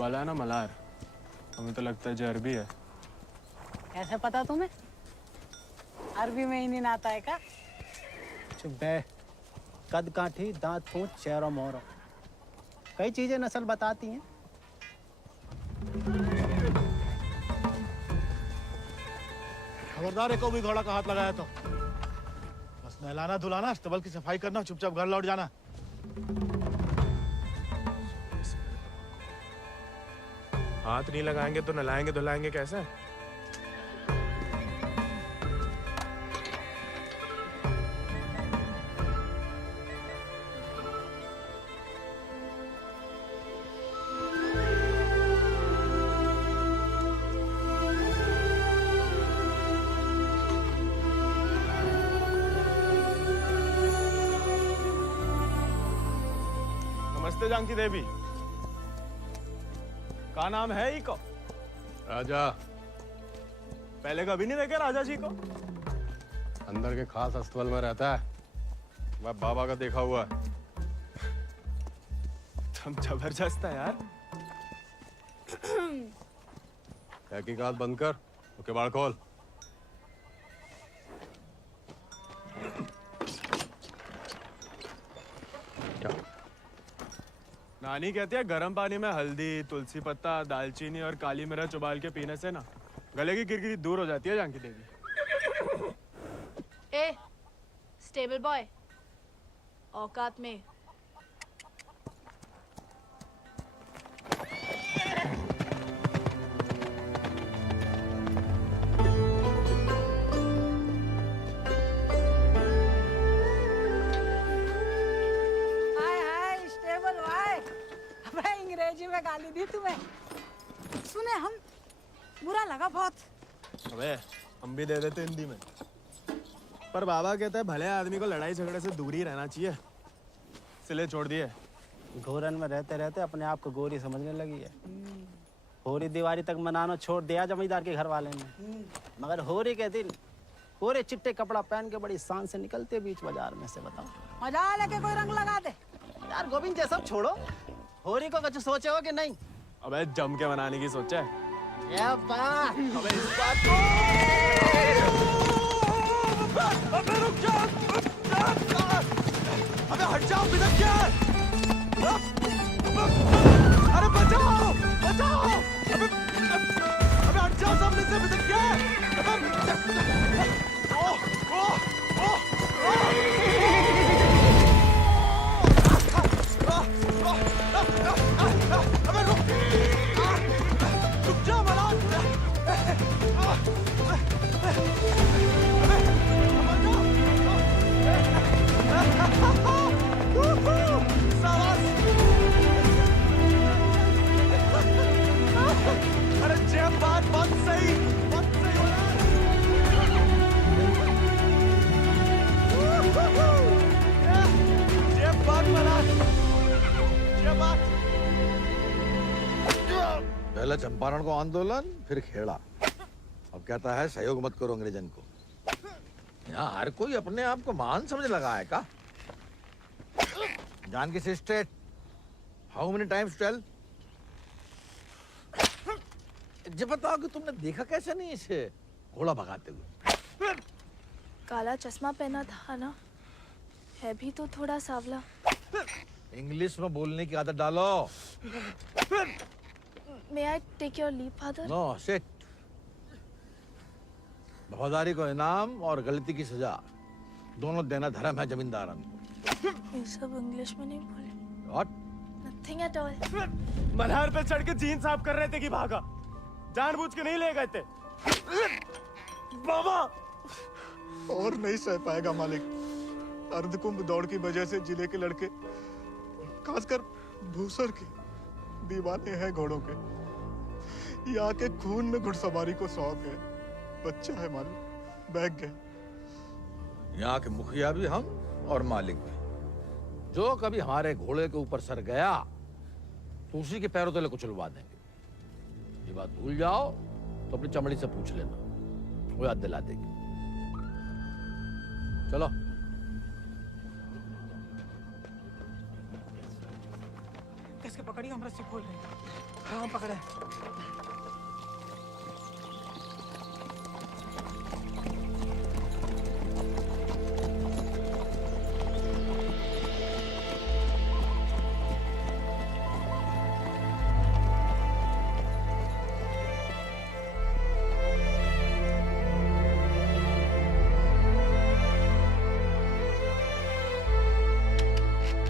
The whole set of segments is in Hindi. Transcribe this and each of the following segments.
बाला है ना मलार, हमें तो लगता है जो अरबी है। कैसे पता तुम्हें? अरबी में ही नहीं आता है का? चुप बे। कद काठी, दांत पूंछ, चेहरा मोहरा, कई चीजें नस्ल बताती हैं। खबरदार, एक भी घोड़ा का हाथ लगाया तो बस नहलाना धुलाना, अस्तबल की सफाई करना, चुपचाप घर लौट जाना। हाथ नहीं लगाएंगे तो नहलाएंगे धुलाएंगे कैसे? नमस्ते जानकी देवी, का नाम है इको? राजा। पहले कभी नहीं देखे राजा जी को? अंदर के खास अस्तबल में रहता है, मैं बाबा का देखा हुआ है। तुम जबरदस्त है यार। तहकीकात बंद कर, तो किवाड़ खोल। नानी कहती है गर्म पानी में हल्दी, तुलसी पत्ता, दालचीनी और काली मिर्च उबाल के पीने से ना गले की किरकिरी दूर हो जाती है जानकी देवी। ए, स्टेबल बॉय, औकात में। अंग्रेजी में गाली दी तुम्हें, सुने हम, बुरा लगा बहुत। अबे हम भी दे देते हिंदी में, पर बाबा कहता है भले आदमी को लड़ाई झगड़े से दूर ही रहना चाहिए, इसलिए छोड़ दिए। घोरन में रहते रहते अपने आप को गोरी समझने लगी है। होरी दिवाली तक मनाना छोड़ दिया जमींदार के घर वाले ने, मगर होरी के दिन पूरे चिट्टे कपड़ा पहन के बड़ी शान से निकलते बीच बाजार में से। बताओ मजा लेके कोई रंग लगा दे। यार गोविंद, ये सब छोड़ो, होरी को कुछ सोचे हो कि नहीं? अबे जम के मनाने की सोचा है। अबे इस बात को अबे रुक जा, अबे हट जाओ, बिदक क्या? अरे बचाओ बचाओ, अबे हट जाओ सामने से, बिदक क्या? अबे रुक जा मलार, अरे जब बात सही जब बात मलार, जब बात। पहले चंपारण को आंदोलन, फिर खेड़ा, अब कहता है सहयोग मत करो अंग्रेजन को। यहाँ हर कोई अपने आप को महान समझ लगा है का? Janaki sister, how many times tell? जब बताओ कि तुमने देखा कैसे नहीं इसे घोड़ा भगाते हुए? काला चश्मा पहना था ना, है भी तो थोड़ा सावला। इंग्लिश में बोलने की आदत डालो। May I take your leave, father? No sit. वफादारी को इनाम और गलती की सजा दोनों देना धर्म है जमींदारन को। ये सब इंग्लिश में नहीं बोले। What? Nothing at all. Malhar पे चढ़ के जीन साफ कर रहे थे कि भागा, जानबूझ के नहीं ले गए थे। बाबा और नहीं सह पाएगा मालिक। अर्धकुंभ दौड़ की वजह से जिले के लड़के, खासकर भूसर के, दीवाने हैं घोड़ों के। यहाँ के खून में घुड़सवारी को शौक है। बच्चा है मालिक, बहक गया। यहाँ के मुखिया भी हम और मालिक भी। जो कभी हमारे घोड़े के ऊपर सर गया तो उसी के पैरों तले कुचलवा देंगे। ये बात भूल जाओ तो अपनी चमड़ी से पूछ लेना, वो याद दिला देगी। चलो। कैसे पकड़ी, हम रस्सी खोल रहे हैं। हाँ पकड़े।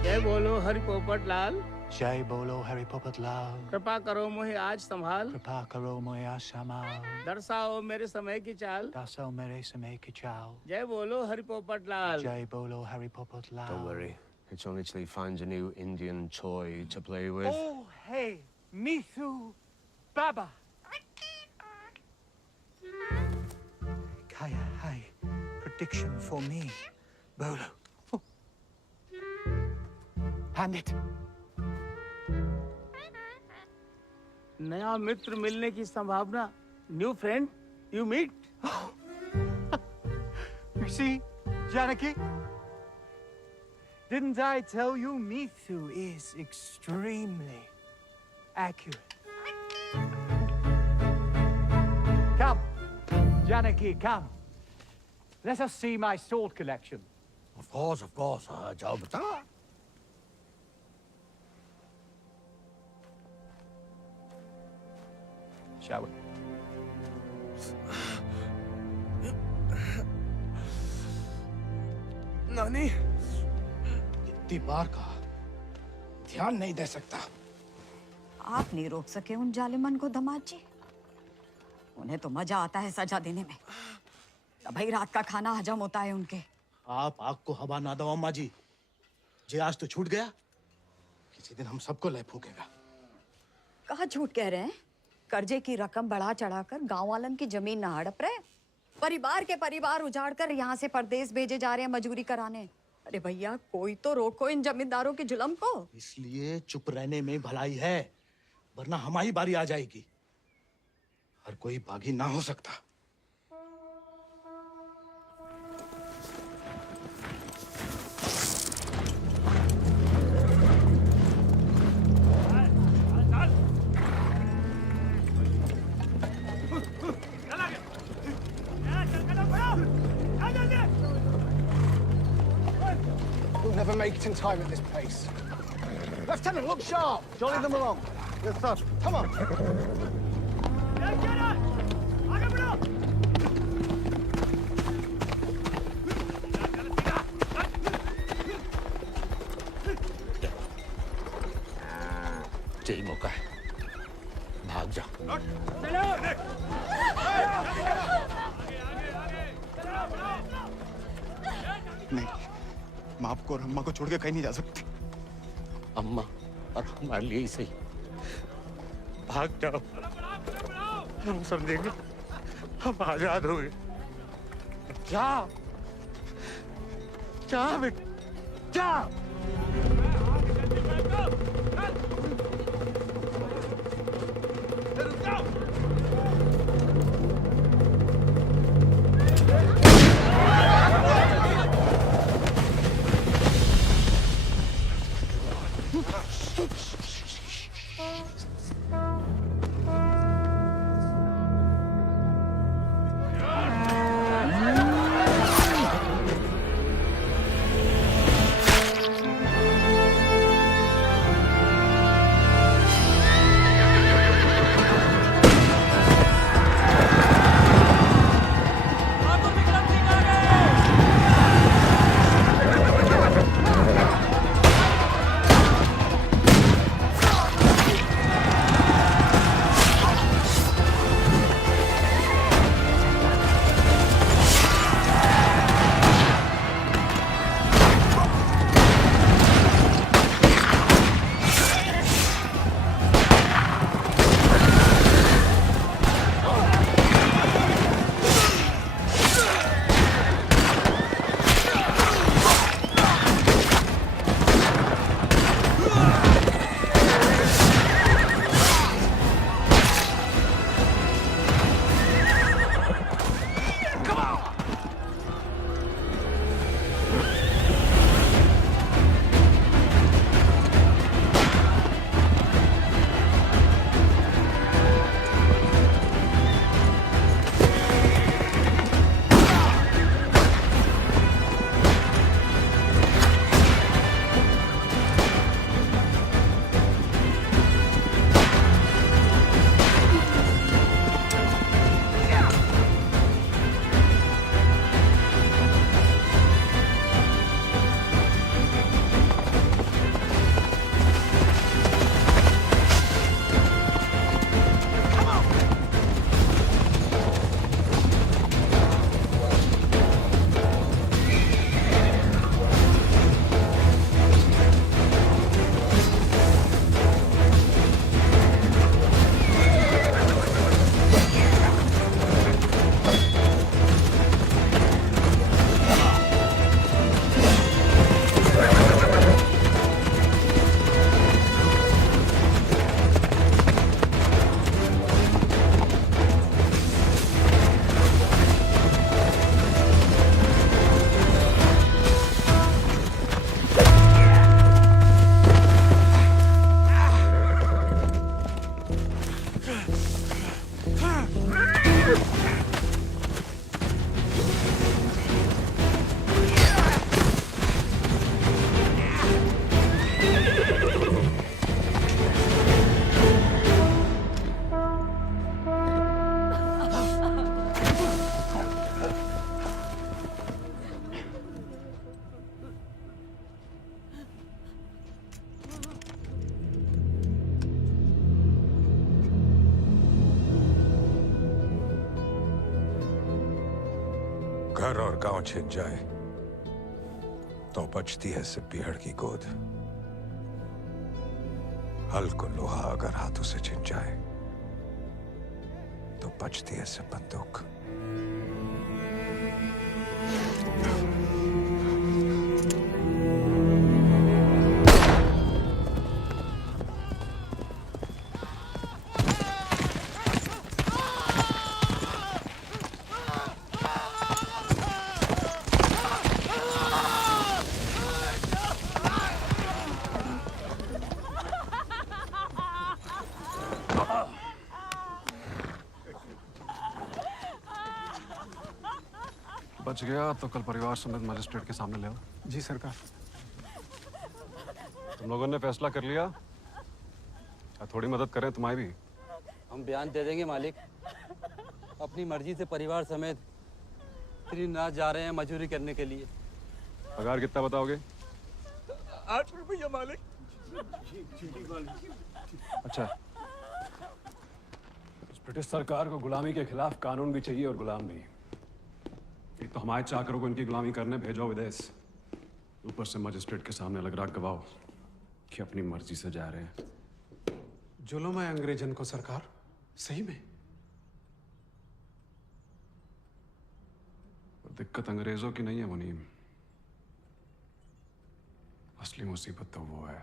जय बोलो हरि पोपट लाल। जय बोलो हरि पोपट लाल। कृपा करो मुझे आज संभाल, कृपा करो मुझे आशमाल। दर्शाओ मेरे समय की चाल। दर्शाओ मेरे समय की चाल। जय बोलो हरि पोपट लाल। जय बोलो Hari Popat Lal. Don't worry. It's only till he finds a new Indian toy to play with. Oh, hey, Mithu Baba. Kaya, hi. Prediction for me. Bolo. Oh. Hand it. नया मित्र मिलने की संभावना। New friend you meet. You see, Janaki? Didn't I tell you Mithu is extremely accurate? Come, Janaki, come. Let us see my sword collection. Of course, जाओ बता। Shall we? नानी, इतनी बार कहा, ध्यान नहीं दे सकता। आप नहीं रोक सके उन जालिमन को दामाद जी। उन्हें तो मजा आता है सजा देने में। तभी रात का खाना हजम होता है उनके। आप आग को हवा ना दो अम्मा जी। जे आज तो छूट गया, किसी दिन हम सबको लय फूकेगा। कहाँ झूठ कह रहे हैं? कर्जे की रकम बढ़ा चढ़ाकर गांव वालन की जमीन न हड़प रहे। परिवार के परिवार उजाड़ कर यहाँ से परदेश भेजे जा रहे हैं मजूरी कराने। अरे भैया, कोई तो रोको इन जमींदारों के जुल्म को। इसलिए चुप रहने में भलाई है, वरना हमारी बारी आ जाएगी। हर कोई बागी ना हो सकता। We'll never make it in time at this pace. Lieutenant, look sharp. Jolly them along. Yes, sir. Come on. यही मौका है, भाग जा। नहीं, मैं आपको और अम्मा को छोड़ के कहीं नहीं जा सकती। अम्मा और हमारे लिए ही सही, भाग जाओ। हम समझेंगे, हम आजाद हो गए। जा, जा बेटा, जा। घर और गांव छिन जाए तो बचती है सिर्फ पीहड़ की गोद। हल को लोहा अगर हाथों से छिन जाए तो बचती है सिर्फ बंदूक। बच गया तो कल परिवार समेत मजिस्ट्रेट के सामने ले आओ। जी सरकार। तुम लोगों ने फैसला कर लिया, थोड़ी मदद करें तुम्हारी भी। हम बयान दे देंगे मालिक। अपनी मर्जी से परिवार समेत त्रिनाथ जा रहे हैं मजदूरी करने के लिए। पगार कितना बताओगे? 8 रुपया मालिक। अच्छा, इस ब्रिटिश सरकार को गुलामी के खिलाफ कानून भी चाहिए और गुलाम भी। एक तो हमारे चाकरों को इनकी गुलामी करने भेजो विदेश, ऊपर से मजिस्ट्रेट के सामने लग रहा गवाह कि अपनी मर्जी से जा रहे हैं। जुल्म है अंग्रेजन को सरकार, सही में। दिक्कत अंग्रेजों की नहीं है मुनीम, असली मुसीबत तो वो है।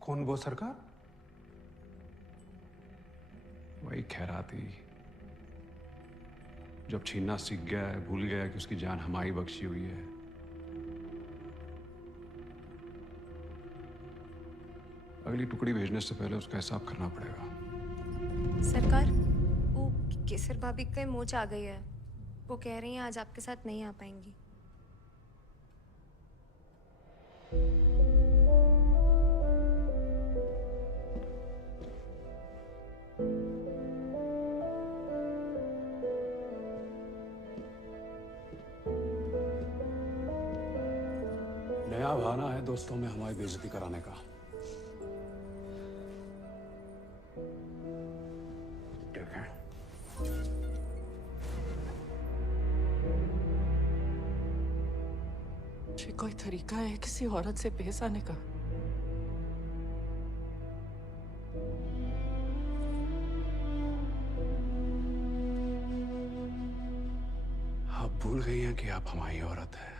कौन वो सरकार? वही खैराती, जब छीनना सीख गया है, भूल गया कि उसकी जान हमारी बख्शी हुई है। अगली टुकड़ी भेजने से पहले उसका हिसाब करना पड़ेगा। सरकार, वो केसर भाभी के मोच आ गई है। वो कह रही हैं आज आपके साथ नहीं आ पाएंगी। नया बहाना है दोस्तों में हमारी बेइज्जती कराने का। ठीक है, ये कोई तरीका है किसी औरत से पेश आने का? आप भूल गई हैं कि आप हमारी औरत है,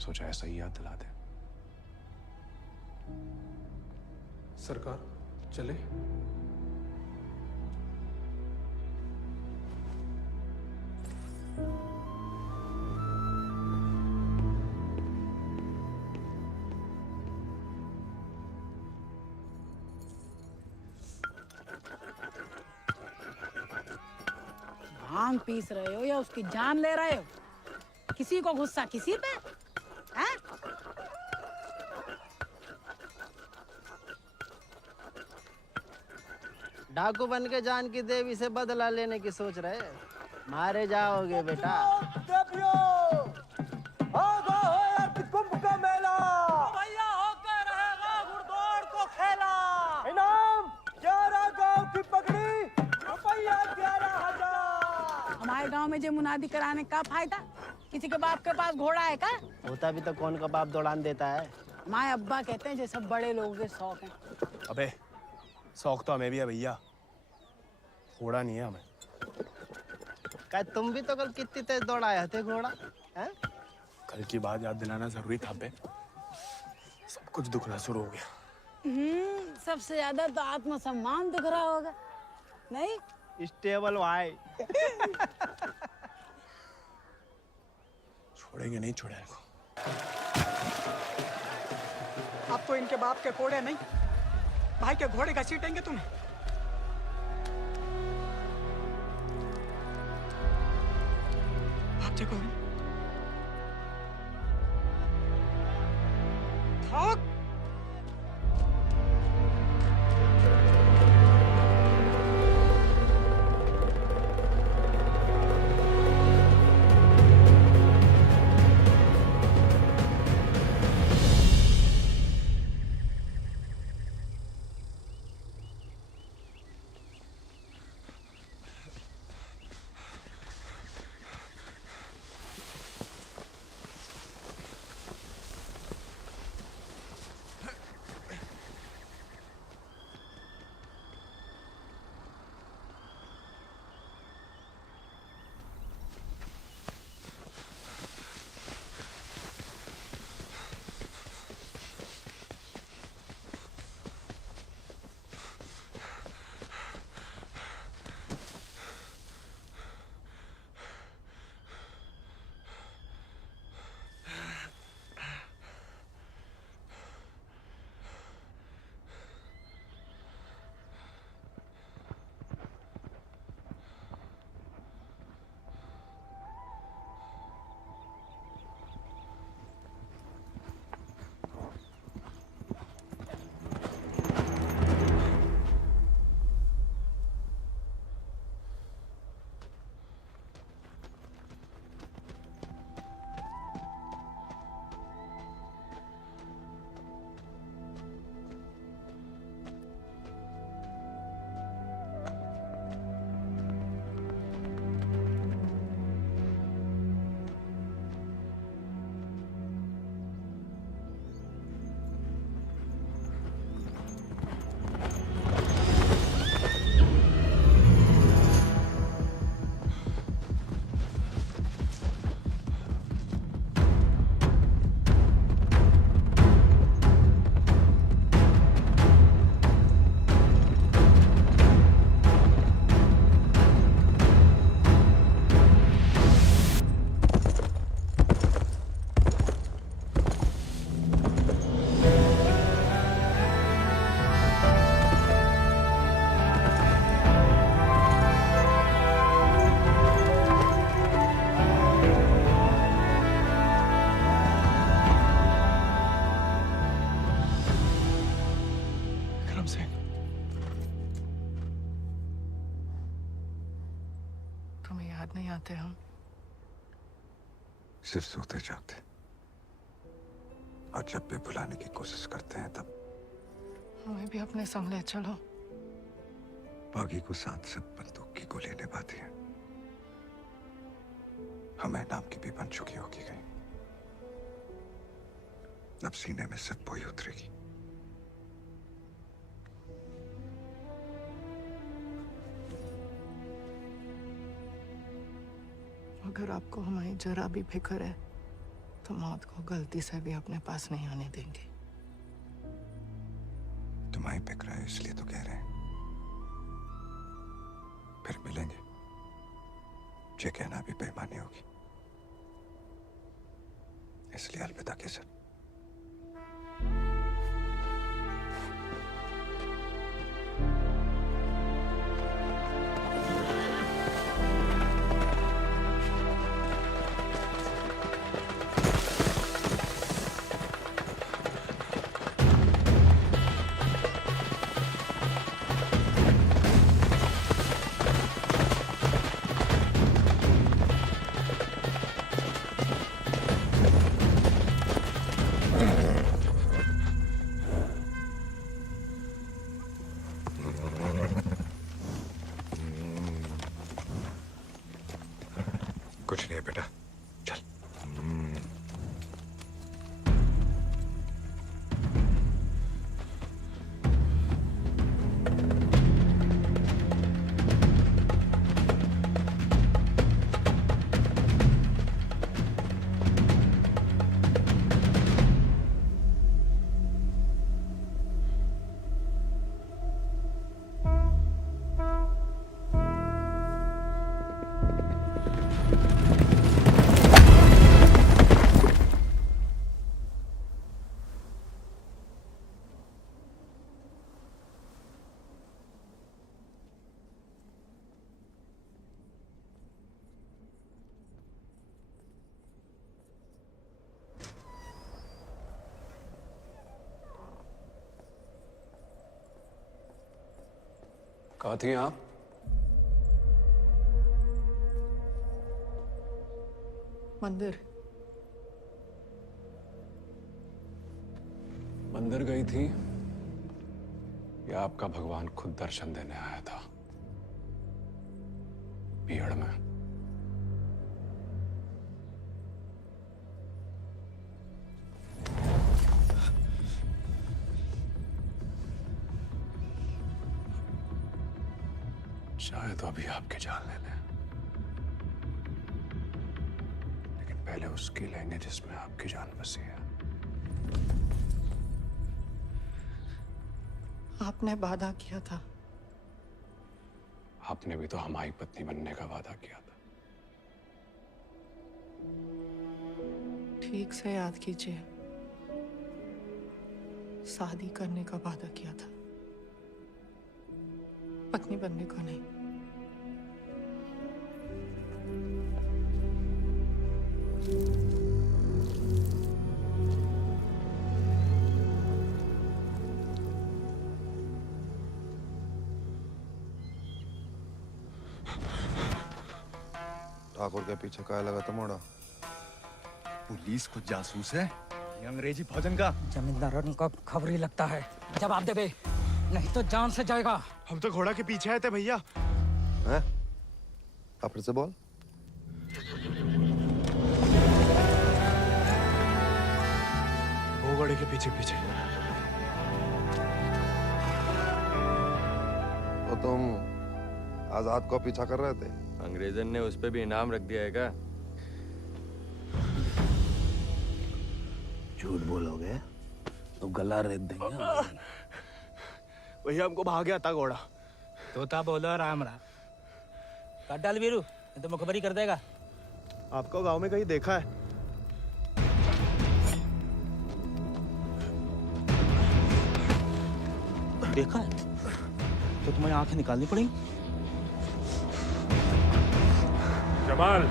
सोचा ऐसा ही याद दिला दे। सरकार चले। भांग पीस रहे हो या उसकी जान ले रहे हो? किसी को गुस्सा किसी पे है? डाकू बन के जान की देवी से बदला लेने की सोच रहे, मारे जाओगे बेटा। कुंभ का मेला भैया होकर रहेगा घुड़दौड़ को खेला। इनाम 11 गांव की पगड़ी, रुपया 11,000। हमारे गांव में जो मुनादी कराने का फायदा? किसी के बाप के पास घोड़ा है का? होता भी तो कौन का बाप दौड़ान देता है। हमारे अब्बा कहते हैं जैसे बड़े लोगों के शौक हैं। अबे शौक तो हमें भी है भैया, घोड़ा नहीं है हमें। क्या तुम भी तो कल कितनी तेज दौड़ाए थे घोड़ा है? कल की बात याद दिलाना जरूरी था बे, सब कुछ दुखना शुरू हो गया। सबसे ज्यादा तो आत्मसम्मान दुख रहा होगा, नहीं? स्टेबल भाई। छोड़ेंगे नहीं छोड़ेंगे। अब तो इनके बाप के कोड़े नहीं, भाई के घोड़े घसीटेंगे तुम्हें। भाग जा गोविंद। भाग। पाते हम। सिर्फ सोते जागते, और जब भी भुलाने की कोशिश करते हैं तब हमें भी अपने संग ले चलो। बागी को साथ से बंदूक की गोली निभाती है, हमें नाम की भी बन चुकी होगी कहीं। अब सीने में सिर्फ वही उतरेगी। अगर आपको हमारी जरा भी फिक्र है तो मौत को गलती से भी अपने पास नहीं आने देंगे। तुम्हारी फिक्र है इसलिए तो कह रहे हैं। फिर मिलेंगे, ये कहना भी बेईमानी होगी, इसलिए अलविदा केसर। कुछ नहीं है बेटा, चल। कहाँ थी आप? मंदिर। मंदिर गई थी या आपका भगवान खुद दर्शन देने आया था भीड़ में? शायद तो अभी आपकी जान ले लें, लेकिन पहले उसकी लेंगे जिसमें आपकी जान बसी है। आपने वादा किया था। आपने भी तो हमारी पत्नी बनने का वादा किया था। ठीक से याद कीजिए, शादी करने का वादा किया था, पत्नी बनने का नहीं। ठाकुर के पीछे क्या लगा था मोड़ा? पुलिस को जासूस है ये अंग्रेजी भोजन का। जमींदार को खबर ही लगता है। जवाब दे बे, नहीं तो जान से जाएगा। हम तो घोड़ा के पीछे आए थे भैया। हैं? आप फिर से बोल। वो घोड़े के पीछे पीछे। तो तुम आजाद को पीछा कर रहे थे? अंग्रेजन ने उस पे भी इनाम रख दिया है क्या? झूठ बोलोगे तो गला रेत देंगे। भैया हमको भाग गया था घोड़ा। तोता बोलो राम राम। काट डाल वीरू, नहीं तो मुखबरी कर देगा। आपको गांव में कहीं देखा है? देखा है तो तुम्हें आंखें निकालनी पड़ेंगी। जमाल,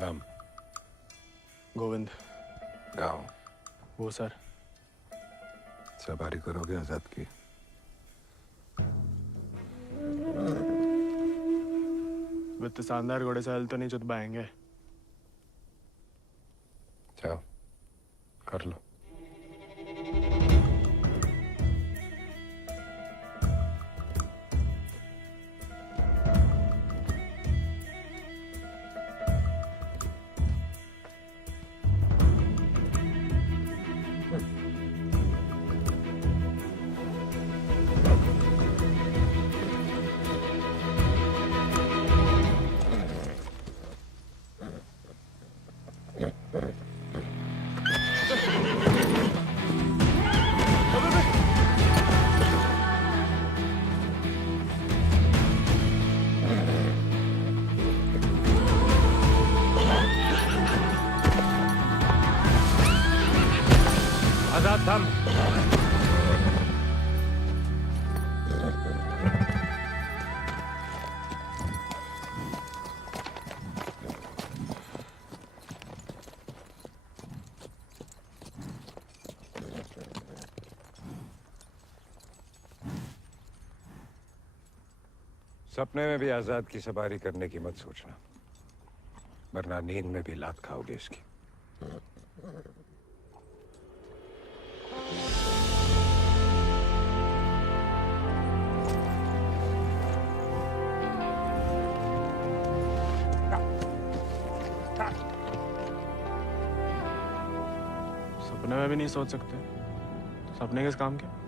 नाम? गोविंद। गाँव? वो सर। सवारी करोगे आजाद की? वित्त शानदार घोड़े से हल तो नहीं चुत पाएंगे। जाओ कर लो। आजाद थम। सपने में भी आजाद की सवारी करने की मत सोचना, वरना नींद में भी लात खाओगे इसकी। सपने में भी नहीं सोच सकते, सपने किस काम के?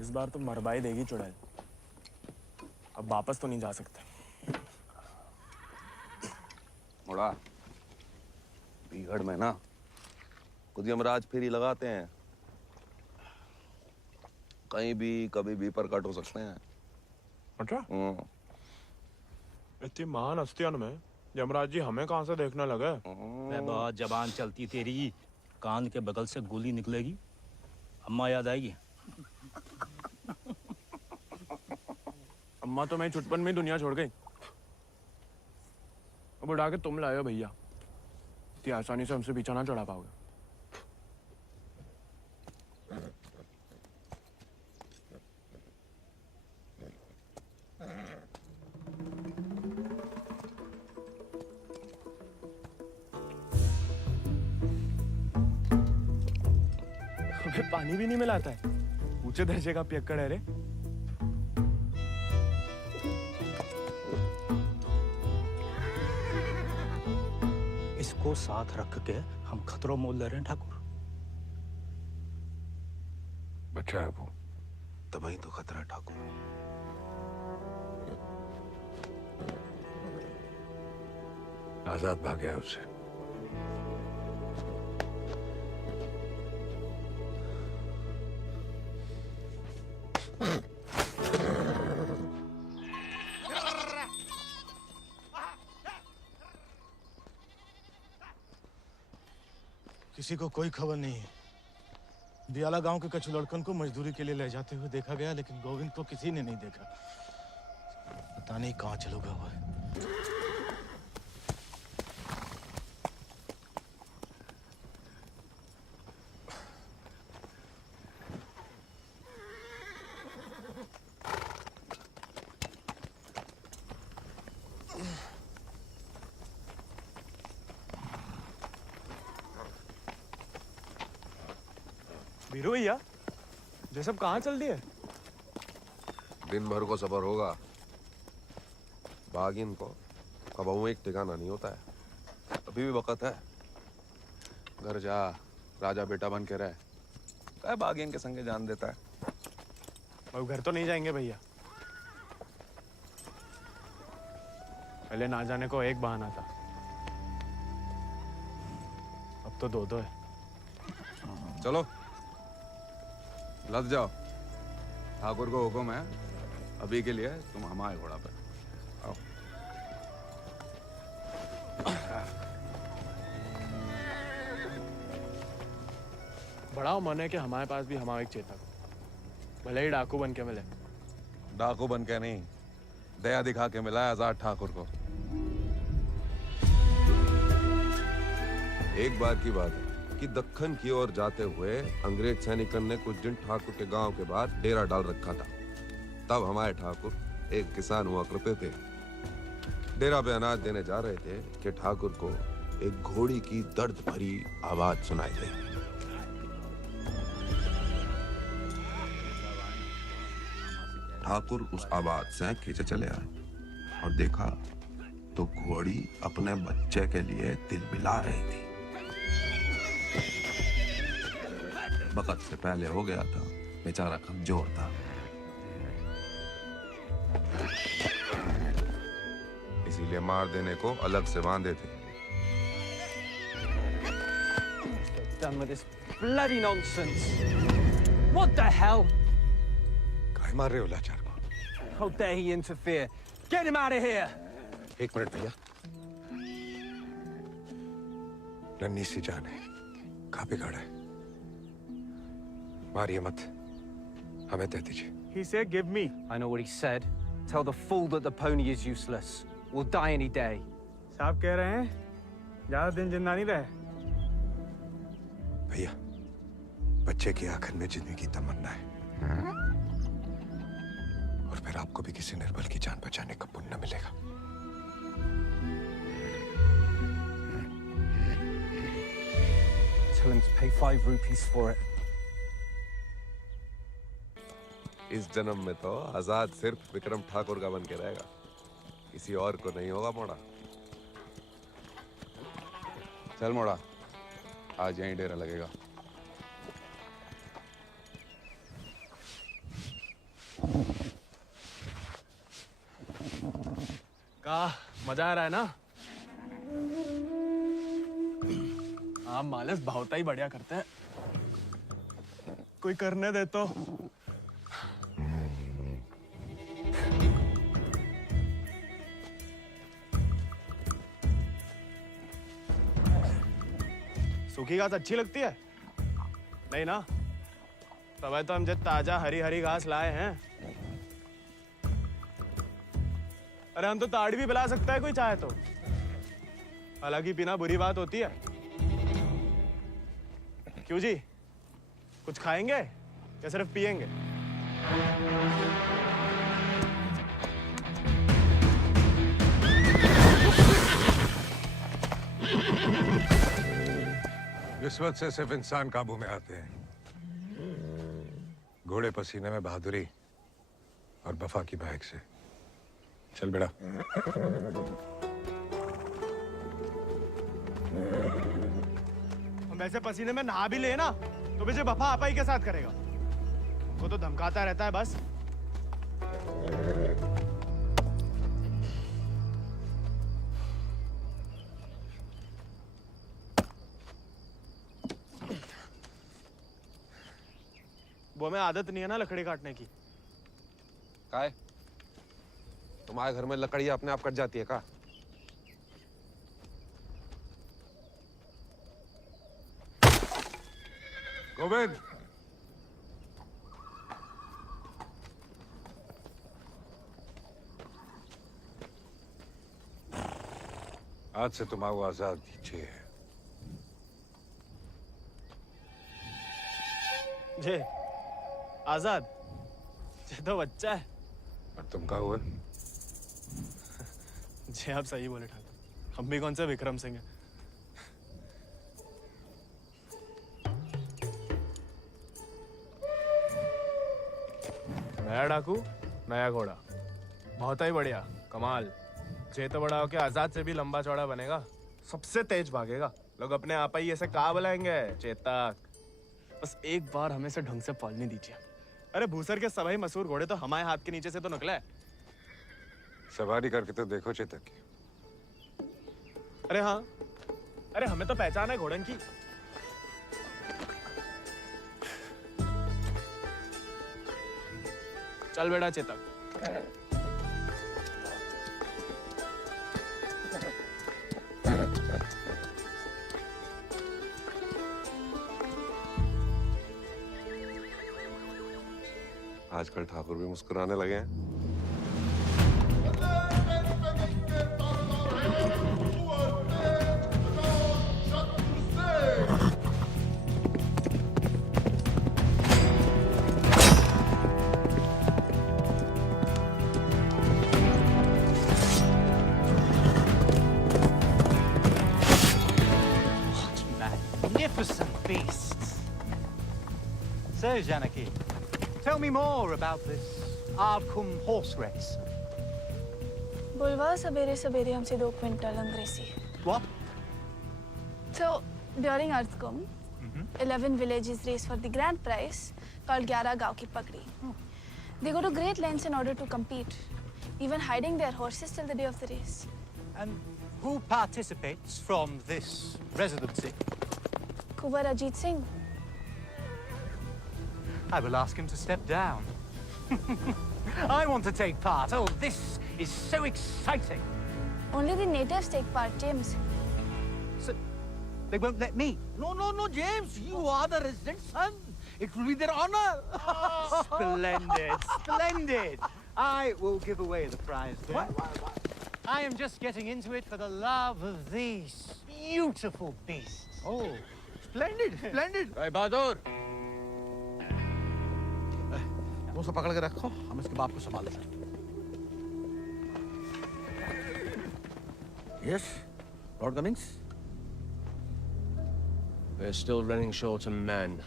इस बार तो मरवाई देगी चुड़ैल, अब वापस तो नहीं जा सकते। मुड़ा बीहड़ में ना खुद यमराज फेरी लगाते हैं, कहीं भी कभी भी प्रकट हो सकते हैं। अच्छा? इतनी महान हस्तियों में यमराज जी हमें कहाँ से देखने लगे? बहुत जबान चलती तेरी, कान के बगल से गोली निकलेगी, अम्मा याद आएगी। अम्मा तो मैं छुटपन में ही दुनिया छोड़ गई, अब उड़ा के तुम लाए हो भैया, इतनी आसानी से हमसे पीछा ना चढ़ा पाओगे। हमें पानी भी नहीं मिलाता है, ऊंचे दर्जे का पियक्कड़ है रे। इसको साथ रख के हम खतरों मोल ले रहे हैं ठाकुर। बच्चा है वो, तभी तो खतरा है ठाकुर। आजाद भाग गया उससे। किसी को कोई खबर नहीं है। दियाला गांव के कछु लड़कन को मजदूरी के लिए ले जाते हुए देखा गया, लेकिन गोविंद को किसी ने नहीं देखा। पता नहीं कहाँ चलो गया हुआ है। वीरू भैया, ये सब कहाँ चल दिए? दिन भर को सफर होगा, बागिन को कबहू एक ठिकाना नहीं होता है। अभी भी वक्त है, घर जा, राजा बेटा बन के रहे। क्या बागिन के संगे जान देता है। अब घर तो नहीं जाएंगे भैया, पहले ना जाने को एक बहाना था, अब तो दो है। चलो लद जाओ, ठाकुर को हुक्म है, अभी के लिए तुम हमारे घोड़ा पर आओ। बड़ा मन है कि हमारे पास भी हमारा एक चेतक, भले ही डाकू बन के मिले। डाकू बन के नहीं, दया दिखा के मिला है आजाद ठाकुर को। एक बार की बात है कि दक्कन की ओर जाते हुए अंग्रेज सैनिकों ने कुछ दिन ठाकुर के गांव के बाहर डेरा डाल रखा था। तब हमारे ठाकुर एक किसान हुआ करते थे। डेरा पे अनाज देने जा रहे थे कि ठाकुर को एक घोड़ी की दर्द भरी आवाज सुनाई दी। ठाकुर उस आवाज से खींचे चले आए और देखा तो घोड़ी अपने बच्चे के लिए तिलमिला रही थी। वक्त से पहले हो गया था, बेचारा कमजोर था। इसीलिए मार देने को अलग से बांधे थे। Done with this bloody nonsense. What the hell? काय मार रहे हो लाचार को? How dare he interfere? Get him out of here! एक मिनट भैया। नन्ही सी जान है, कहाँ पे खड़ा है? मारिए मत, हमें दे दीजिए। He said, "Give me." I know what he said. Tell the fool that the pony is useless. We'll die any day. साहब कह रहे हैं, ज्यादा दिन जिंदा नहीं रहे। भैया, बच्चे की आंखन में जीने की तमन्ना है। और फिर आपको भी किसी निर्बल की जान बचाने का पुण्य मिलेगा। Tell him to pay 5 rupees for it. इस जन्म में तो आजाद सिर्फ विक्रम ठाकुर का बन के रहेगा, किसी और को नहीं होगा मोड़ा। चल मोड़ा, आज यहीं डेरा लगेगा। का मजा आ रहा है ना? आप मालस भावता ही बढ़िया करते हैं। कोई करने दे तो। सूखी घास अच्छी लगती है? नहीं ना? तब तो हम जब ताजा हरी हरी घास लाए हैं। अरे हम तो ताड़ी भी पिला सकता है कोई चाहे तो। हालांकि पीना बुरी बात होती है। क्यों जी? कुछ खाएंगे या सिर्फ पिएंगे? रिश्वत से सिर्फ इंसान काबू में आते हैं। घोड़े पसीने में बहादुरी और वफा की महक से। चल बेटा। हम वैसे पसीने में नहा भी ले ना तो मुझे वफा आपा ही के साथ करेगा। वो तो धमकाता रहता है बस। वो हमें आदत नहीं है ना लकड़ी काटने की। काय? तुम्हारे घर में लकड़ी अपने आप कट जाती है का? गोविंद, आज से तुम आओ आजाद दीजिए। जे आजाद, ये तो बच्चा है। और तुम कहा हुआ? जी आप सही बोले ठाकुर, हम भी कौन से विक्रम सिंह हैं। नया डाकू, नया घोड़ा, बहुत ही बढ़िया, कमाल। जे तो बड़ा होके आजाद से भी लंबा चौड़ा बनेगा, सबसे तेज भागेगा। लोग अपने आप ही ऐसे कहा बुलाएंगे, चेतक। बस एक बार हमें से ढंग से पालने दीजिए। अरे भूसर के सभी मशहूर घोड़े तो हमारे हाथ के नीचे से तो निकले। सवारी करके तो देखो चेतक की। अरे हाँ, अरे हमें तो पहचान है घोड़न की। चल बेटा चेतक। आजकल ठाकुर भी मुस्कुराने लगे हैं। Magnificent beasts. So, Janaki, tell me more about this Ardcumbe horse race. बुलवा सवेरे सवेरे हमसे 2 क्विंटल अंग्रेजी. What? So during Ardcumbe, 11 villages race for the grand prize called 11 गांव की पगड़ी. They go to great lengths in order to compete, even hiding their horses till the day of the race. And who participates from this residency? Kuwar Ajit Singh. I will ask him to step down. I want to take part. Oh, this is so exciting. Only the natives take part, James. So, they won't let me? No, James. You are the resident son. It will be their honor. Splendid. I will give away the prize then. Why? I am just getting into it for the love of these beautiful beasts. Oh, splendid. भाई बहादुर, वो सब पकड़ के रखो, हम इसके बाप को संभाल लेंगे। Yes, Lord Cummings. We're still running short on men.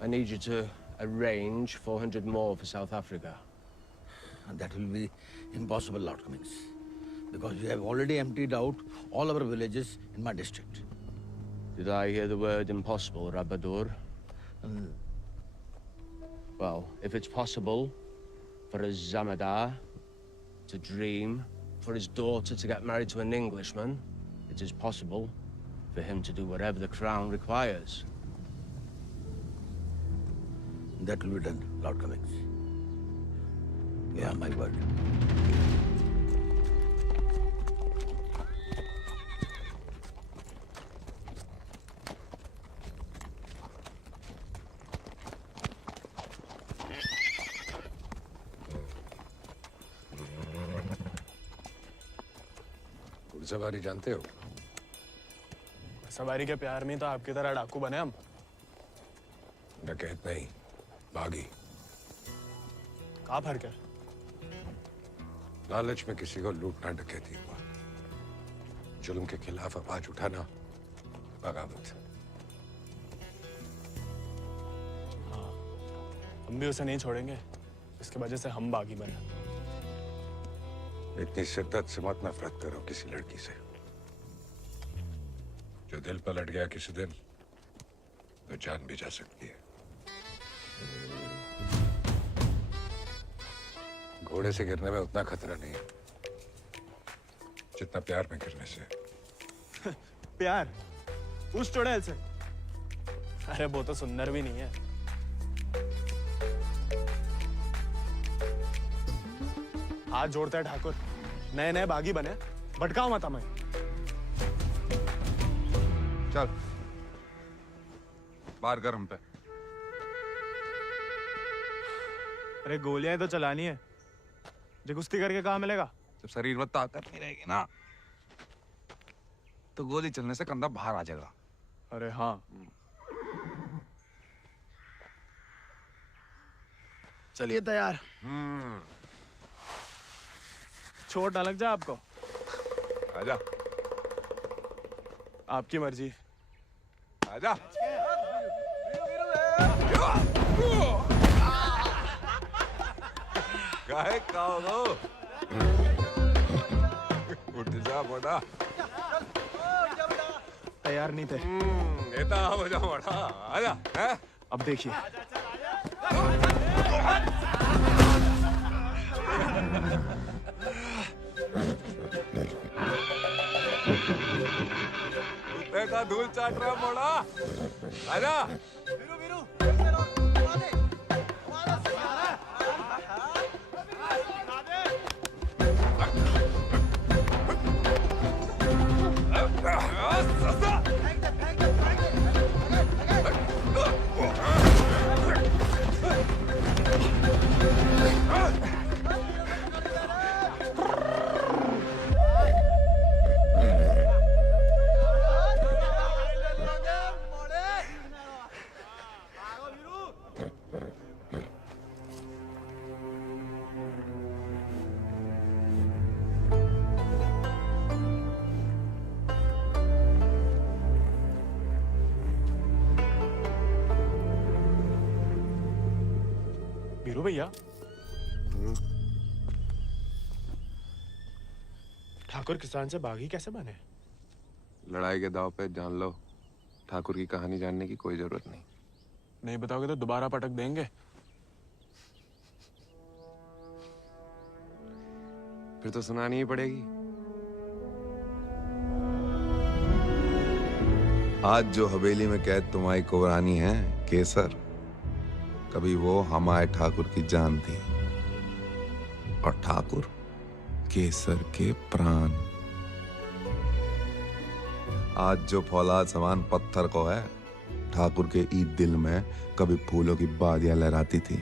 I need you to arrange 400 more for South Africa. And that will be impossible, Lord Cummings, because you have already emptied out all our villages in my district. Did I hear the word impossible, Rabadur? Well, if it's possible for a Zamadar to dream, for his daughter to get married to an Englishman, it is possible for him to do whatever the crown requires. That will be done, Lord Cummings. You have my word. सवारी जानते हो? सवारी के प्यार में तो आपकी तरह डाकू बने हम। डकैत नहीं, बागी। कहाँ फर्क है? लालच में किसी को लूटना डकैती हुआ। जुल्म के खिलाफ आवाज उठाना बगावत। हाँ, हम भी उसे नहीं छोड़ेंगे, इसकी वजह से हम बागी बने। इतनी शिद्दत से मत नफरत करो किसी लड़की से। जो दिल पलट गया किसी दिन, तो जान भी जा सकती है। घोड़े से गिरने में उतना खतरा नहीं है जितना प्यार में गिरने से। प्यार? उस चुड़ैल से? अरे वो तो सुंदर भी नहीं है। हाथ जोड़ते हैं ठाकुर, नए नए बागी बने, भटकाओ मत हमें। चल बाहर कर हम पे। अरे गोलियां तो चलानी है, जो कुश्ती करके कहाँ मिलेगा? जब शरीर में ताकत नहीं रहेगी ना, तो गोली चलने से कंधा बाहर आ जाएगा। अरे हाँ, चलिए तैयार। चोट ना लग जाए आपको। आजा। आपकी मर्जी। आजा। काहे खाओ? उठ जा बड़ा। तैयार नहीं थे। नेता हो जा बड़ा। आजा। हैं? अब देखिए। देखा धूल चाट रहा बड़ा। आजा। वीरू भैया, ठाकुर किसान से बागी कैसे बने? लड़ाई के दाव पे जान लो, ठाकुर की कहानी जानने की कोई जरूरत नहीं। नहीं बताओगे तो दोबारा पटक देंगे। फिर तो सुनानी ही पड़ेगी। आज जो हवेली में कैद तुम्हारी कुबरानी है केसर, कभी वो हमारे ठाकुर की जान थी, और ठाकुर केसर के प्राण। आज जो फौलाद समान पत्थर को है, ठाकुर के ईद दिल में कभी फूलों की बादियां लहराती थी।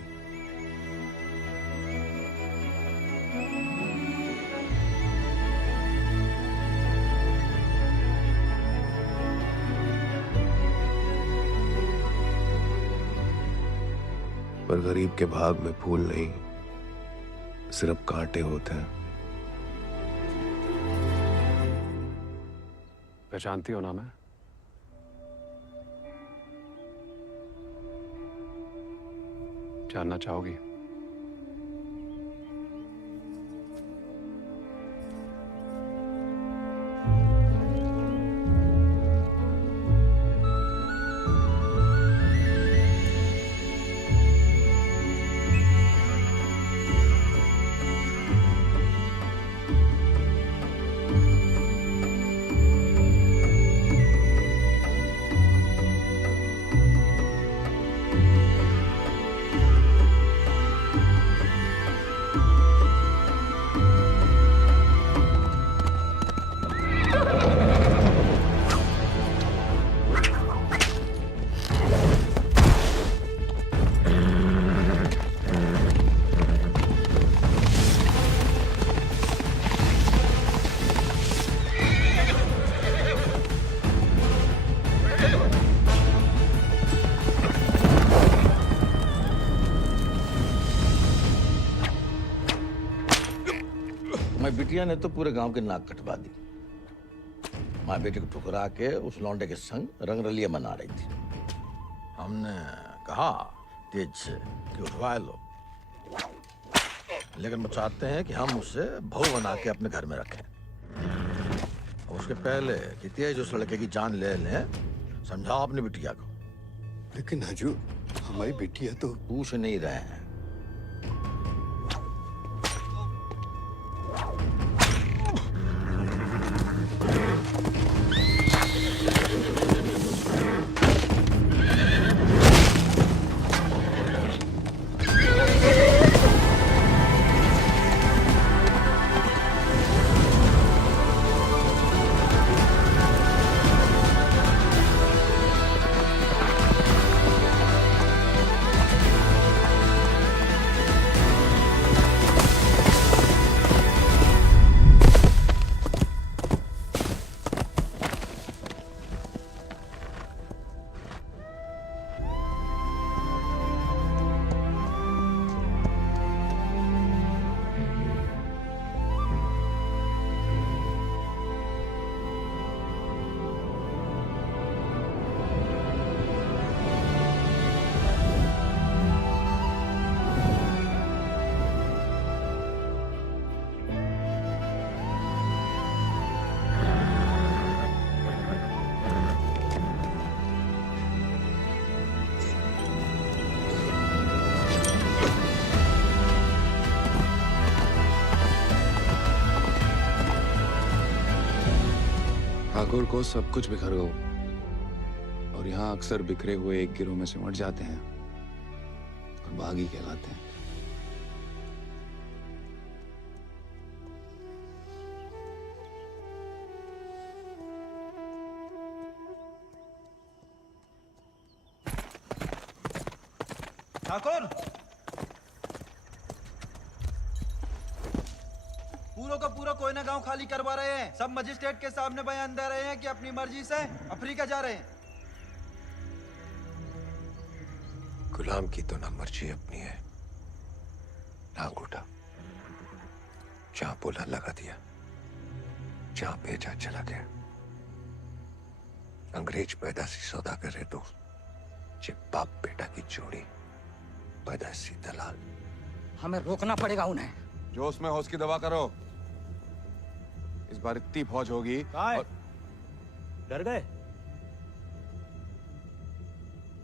पर गरीब के भाग में फूल नहीं, सिर्फ कांटे होते हैं। पहचानती हो ना मैं? जानना चाहोगी? मैं बिटिया ने तो पूरे गांव के नाक कटवा दी। माँ बेटे को ठुकरा के उस लौंडे के संग रंगरलिया मना रही थी। हमने कहा तेज से कि उठवा लो, लेकिन वो चाहते हैं कि हम उसे बहू बना के अपने घर में रखें। और उसके पहले कि तेज उस लड़के की जान ले लें, समझाओ अपनी बिटिया को। लेकिन हजूर, हमारी बिटिया तो पूछ नहीं रहे हैं। ठाकुर को सब कुछ बिखर गया, और यहाँ अक्सर बिखरे हुए एक गिरोह में सिमट जाते हैं और बागी कहलाते हैं। ठाकुर, पूरा का पूरा कोयना गांव खाली करवा रहे हैं। सब मजिस्ट्रेट के सामने बयान दे रहे हैं कि अपनी मर्जी से अफ्रीका जा रहे हैं। गुलाम की तो ना मर्जी अपनी है ना अंगूठा। जहां बोला लगा दिया, जहां भेजा चला गया। अंग्रेज पैदा सी सौदा करे तो जे बाप बेटा की जोड़ी बदहसी दलाल। हमें रोकना पड़ेगा उन्हें। जोश में होश की दवा करो। इस बार इतनी फौज होगी। और... डर गए?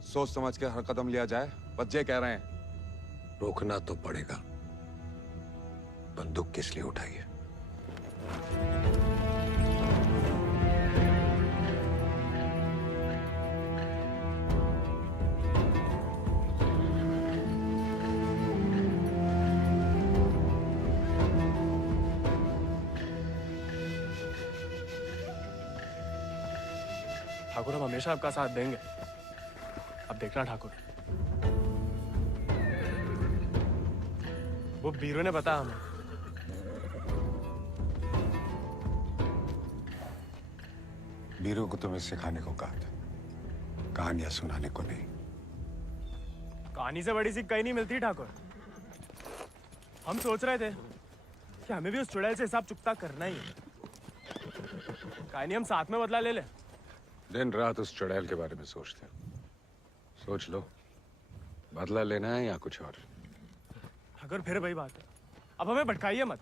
सोच समझ के हर कदम लिया जाए, बच्चे कह रहे हैं। रोकना तो पड़ेगा। बंदूक किस लिए उठाई है? ठाकुर, हम हमेशा आपका साथ देंगे। अब देखना ठाकुर, वो बीरू ने बताया हमें। बीरू को तुम्हें सिखाने को कहा था, कहानियां सुनाने को नहीं। कहानी से बड़ी सी कहीं नहीं मिलती ठाकुर। हम सोच रहे थे कि हमें भी उस चुड़ैल से हिसाब चुकता करना ही है। कहानी हम साथ में बदला ले ले। दिन रात उस चुड़ैल के बारे में सोचते हो। सोच लो, बदला लेना है या कुछ और। अगर फिर वही बात है, अब हमें भटकाइए मत।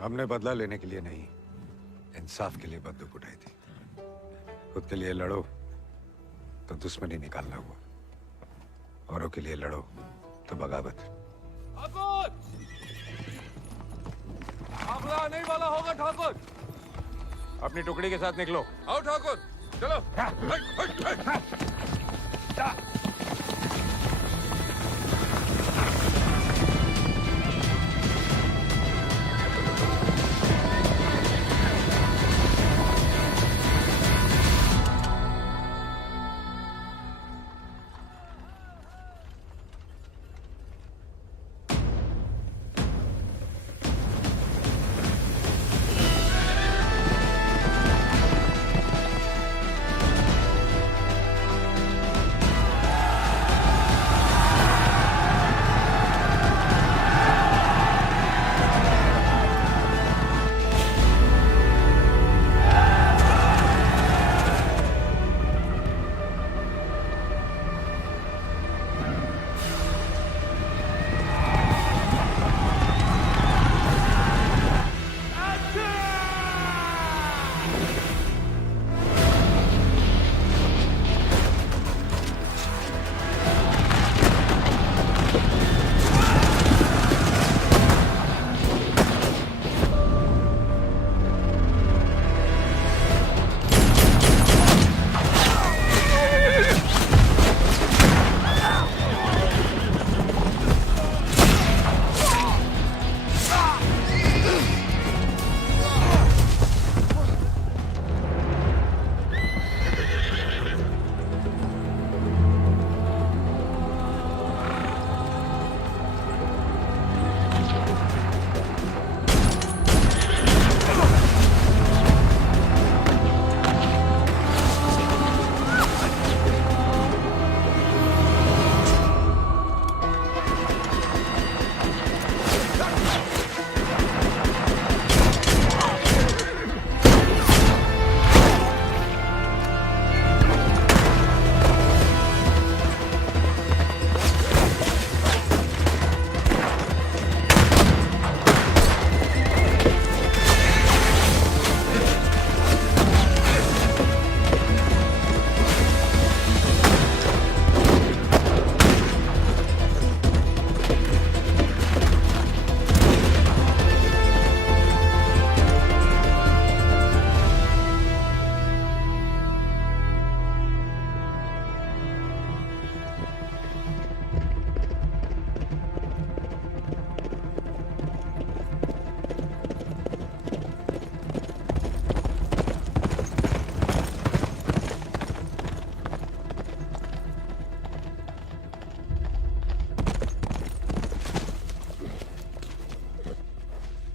हमने बदला लेने के लिए नहीं, इंसाफ के लिए बंदूक उठाई थी। खुद के लिए लड़ो तो दुश्मनी निकालना हुआ, औरों के लिए लड़ो तो बगावत। हमला नहीं वाला होगा ठाकुर। अपनी टुकड़ी के साथ निकलो। आओ ठाकुर, चलो।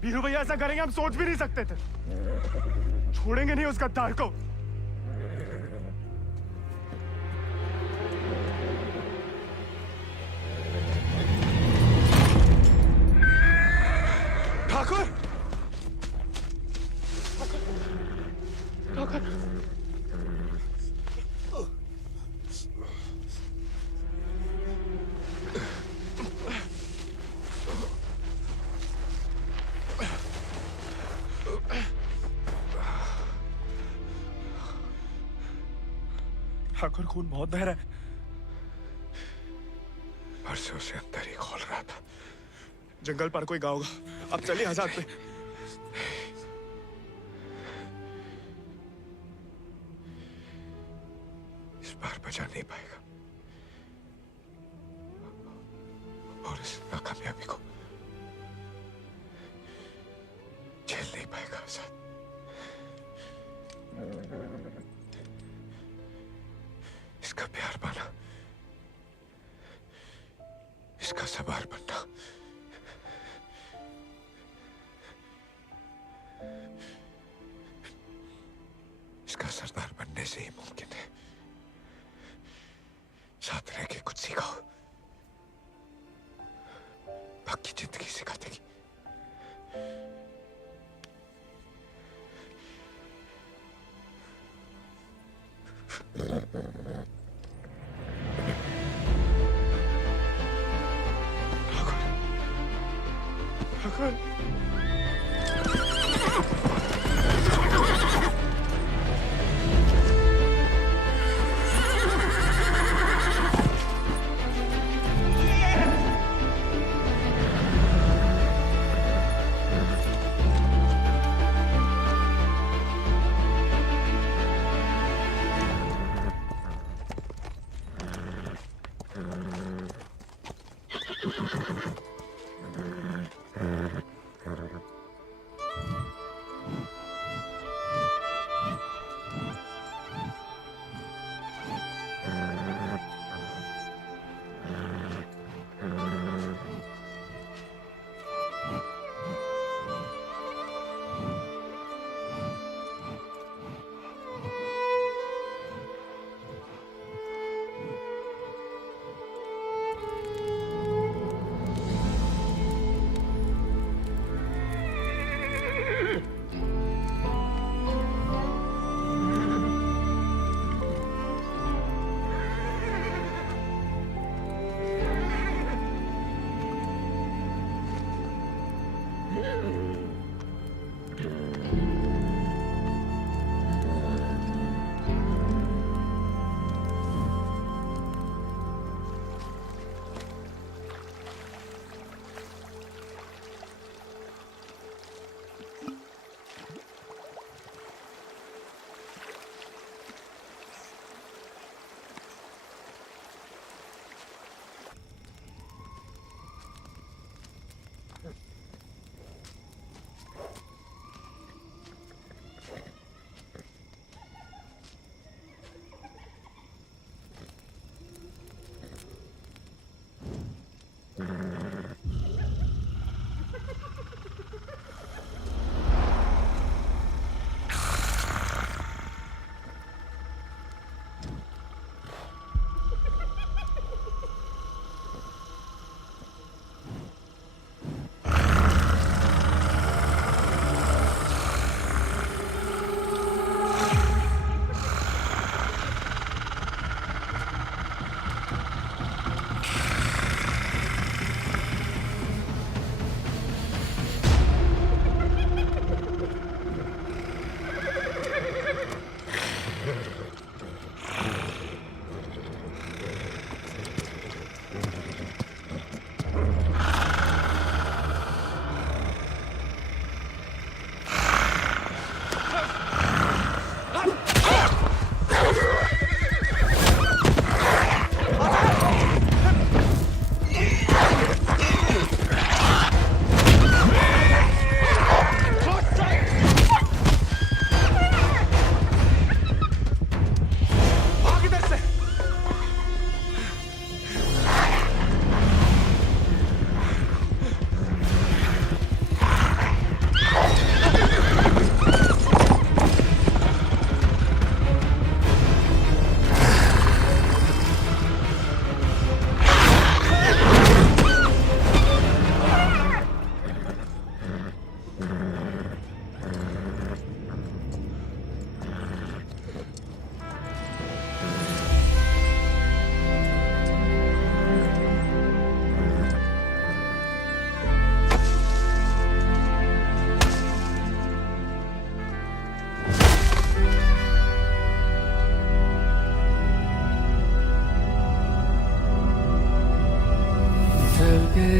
बीरू भैया ऐसा करेंगे हम सोच भी नहीं सकते थे। छोड़ेंगे नहीं उस गद्दार को। ठाकुर, ठाकुर, ठाकुर खून बहुत बह रहा है। परसों से अंदर ही खोल रहा था। जंगल पर कोई गाँव होगा। अब चलिए आजाद पे। इस बार बचा नहीं पाएगा और इस नाकामयाबी को झेल नहीं पाएगा आजाद। इसका प्यार पाना, इसका सवार बनना, इसका सरदार बनने से ही मुमकिन है। साथ रह के कुछ सिखाओ, बाकी जिंदगी सिखा देगी। ठाकुर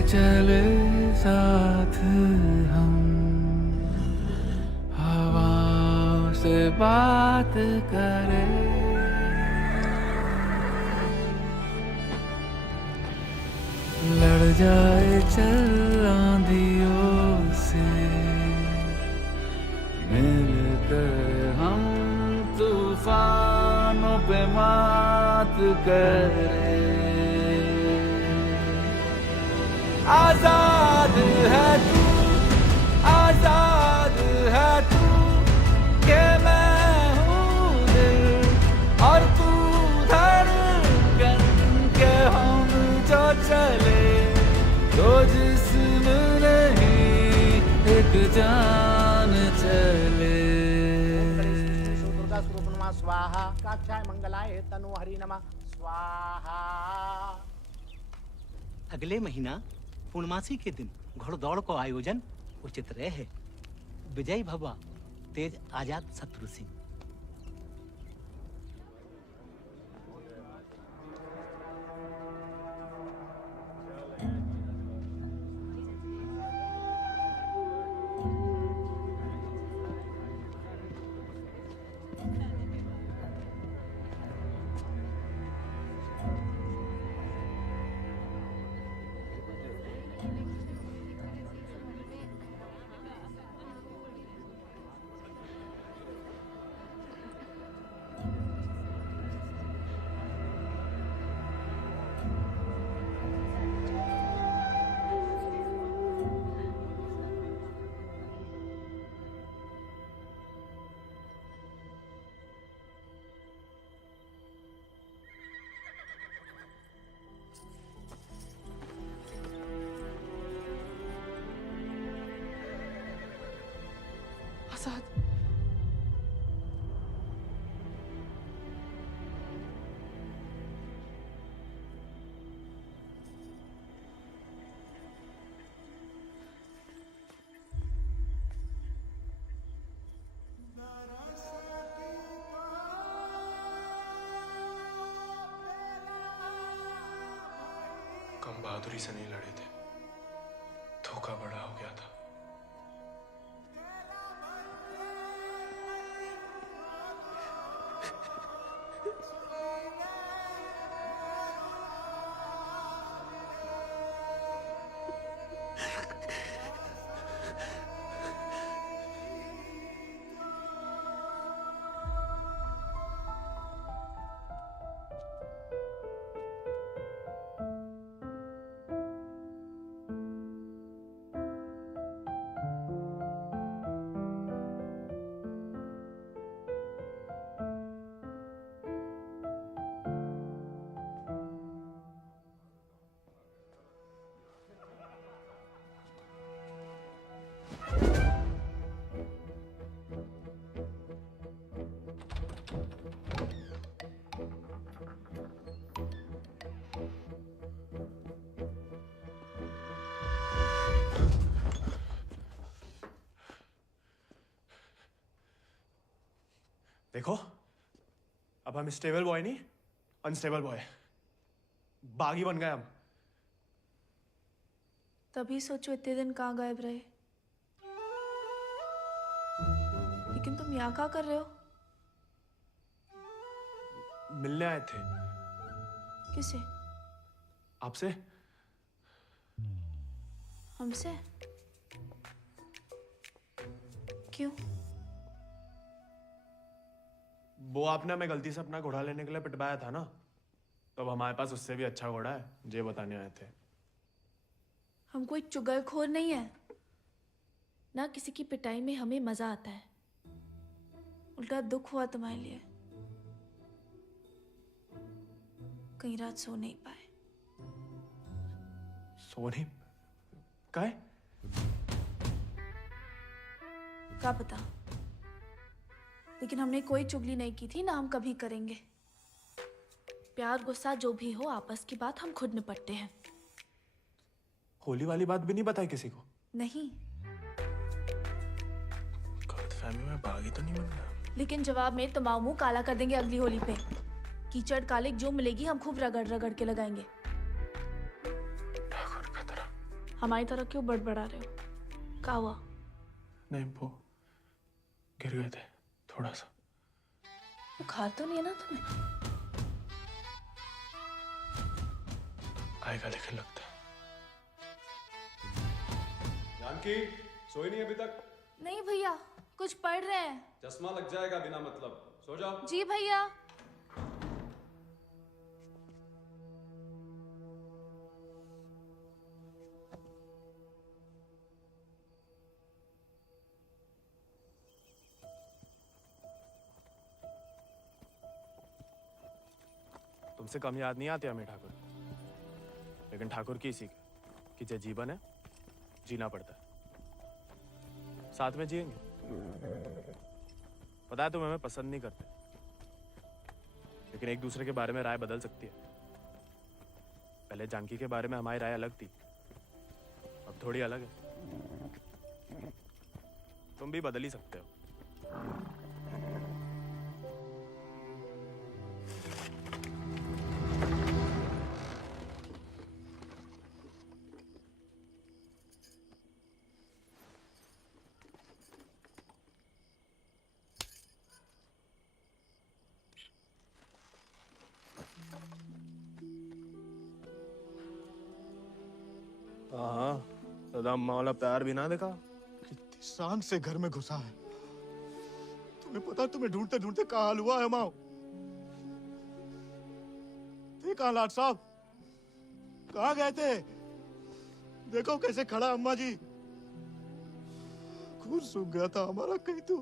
चले साथ हम, हवा से बात करें, लड़ जाए चल आंधियों से, मिलकर हम तूफानों पे मात करें। आजाद है तू, आजाद है तू, के मैं हूँ दिल और तू धड़कन, के हम जो चले तो जिस्म नहीं एक जान चले। दुर्गा स्वरूप नमः स्वाहा, काक्षाय मंगलाय तनु हरि नमः स्वाहा। अगले महीना पूर्णमासी के दिन घोड़दौड़ को आयोजन उचित रहे है। विजयी भवा तेज आजाद शत्रु सिंह। आजाद, कम बहादुरी से नहीं लड़े थे, धोखा बड़ा हो गया था। देखो, अब हम स्टेबल बॉय नहीं, अनस्टेबल बॉय, बागी बन गए हम। तभी सोचो इतने दिन कहाँ गायब रहे। लेकिन तुम यहाँ क्या कर रहे हो? मिलने आए थे। किसे? आपसे। हमसे? क्यों? वो आपने हमें गलती से अपना घोड़ा लेने के लिए पिटवाया था ना, तो अब हमारे पास उससे भी अच्छा घोड़ा है, ये बताने आए थे। हम कोई चुगलखोर नहीं है ना, किसी की पिटाई में हमें मजा आता है। उल्टा दुख हुआ तुम्हारे लिए, कई रात सो नहीं पाए। सो नहीं? काहे? क्या पता, लेकिन हमने कोई चुगली नहीं की थी ना, हम कभी करेंगे। प्यार गुस्सा जो भी हो, आपस की बात हम खुद निपटते हैं। होली वाली बात भी नहीं बताई किसी को? नहीं। गलतफहमी में बागी तो नहीं बन गया? लेकिन जवाब में तुम्हारा मुंह काला कर देंगे अगली होली पे। कीचड़ कालिक जो मिलेगी हम खूब रगड़ रगड़ के लगाएंगे। ठाकुर का तरह। हमारी तरह क्यों बड़बड़ा रहे हो? क्या हुआ? नहीं, वो गिर गए थे थोड़ा सा। बुखार तो नहीं है ना तुम्हें? आएगा लेकिन लगता है। जानकी सोई नहीं अभी तक? नहीं भैया, कुछ पढ़ रहे हैं। चश्मा लग जाएगा बिना मतलब, सो जाओ। जी भैया। तुमसे कम याद नहीं आती हमें ठाकुर, लेकिन ठाकुर की इसी कि जो जीवन है जीना पड़ता है, साथ में जिएंगे। पता है तुम हमें पसंद नहीं करते, लेकिन एक दूसरे के बारे में राय बदल सकती है। पहले जानकी के बारे में हमारी राय अलग थी, अब थोड़ी अलग है। तुम भी बदल ही सकते हो। हाँ, सदा अम्मा वाला प्यार भी ना देखा। कितनी शान से घर में घुसा है। तुम्हें पता, तुम्हें ढूंढते ढूंढते कहाँ हाल हुआ है माओ। देखा लाट साहब, कहाँ गए थे? देखो कैसे खड़ा अम्मा जी। खून सूख गया था हमारा कहीं तो।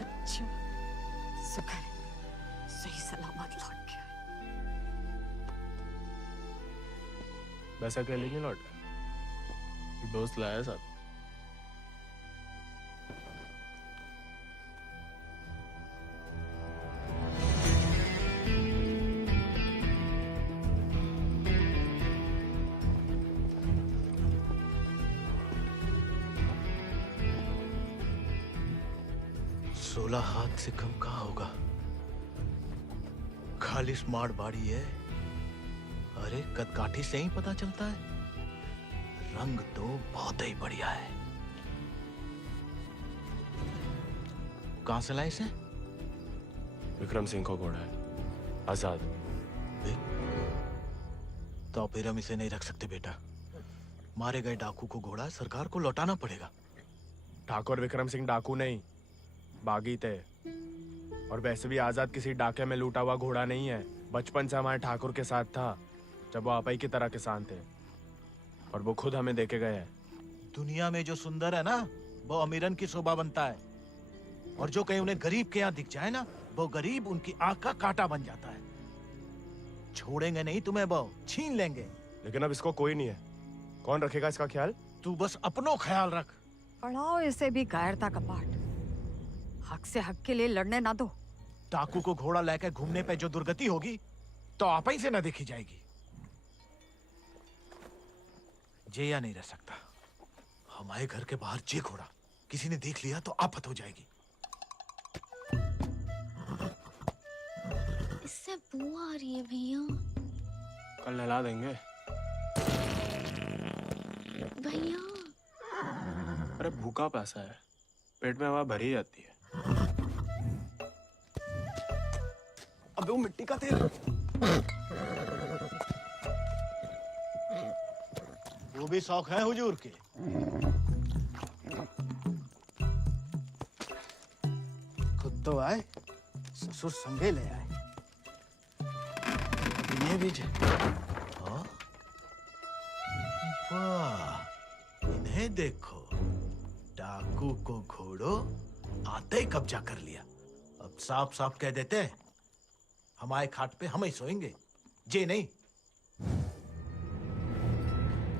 बच्चा शुक्र है, सही सलामत लौट गया। वैसा अकेले नहीं लौटा, दोस्त लाया साथ। हाथ से कम कहाँ होगा? खाली स्मार्ट बाड़ी है। अरे कदकाठी से ही पता चलता है। रंग तो बहुत ही बढ़िया है। कहां से लाए इसे? विक्रम सिंह को घोड़ा है, आजाद। तो फिर हम इसे नहीं रख सकते बेटा। मारे गए डाकू को घोड़ा सरकार को लौटाना पड़ेगा। ठाकुर विक्रम सिंह डाकू नहीं, बागी थे। और वैसे भी आजाद किसी डाके में लूटा हुआ घोड़ा नहीं है। बचपन से हमारे ठाकुर के साथ था, जब वो आपई की तरह किसान थे, और वो खुद हमें देके गए हैं। दुनिया में जो सुंदर है ना, वो अमीरन की शोभा बनता है। और जो कहीं उन्हें गरीब के यहाँ दिख जाए ना, वो गरीब उनकी आंख का कांटा बन जाता है। छोड़ेंगे नहीं तुम्हें, वो छीन लेंगे। लेकिन अब इसको कोई नहीं है, कौन रखेगा इसका ख्याल? तू बस अपनो ख्याल रख। पढ़ाओ इसे भी कायरता का पाठ। हक से हक के लिए लड़ने ना दो। डाकू को घोड़ा लेकर घूमने पे जो दुर्गति होगी, तो आप ही से न देखी जाएगी। जेया नहीं रह सकता। हमारे घर के बाहर जे घोड़ा किसी ने देख लिया तो आफत हो जाएगी। इससे बू आ रही है भैया। कल नहला देंगे भैया। अरे भूखा पैसा है, पेट में हवा भरी जाती है। अबे वो मिट्टी का तेल। वो भी शौक है हुजूर के। खुद तो आए, ससुर संगे ले आए। ये भी वाह, इन्हें देखो। डाकू को घोड़ो आते ही कब्जा कर लिया। अब साफ साफ कह देते हैं, हमारे खाट पे हम ही सोएंगे, जे नहीं।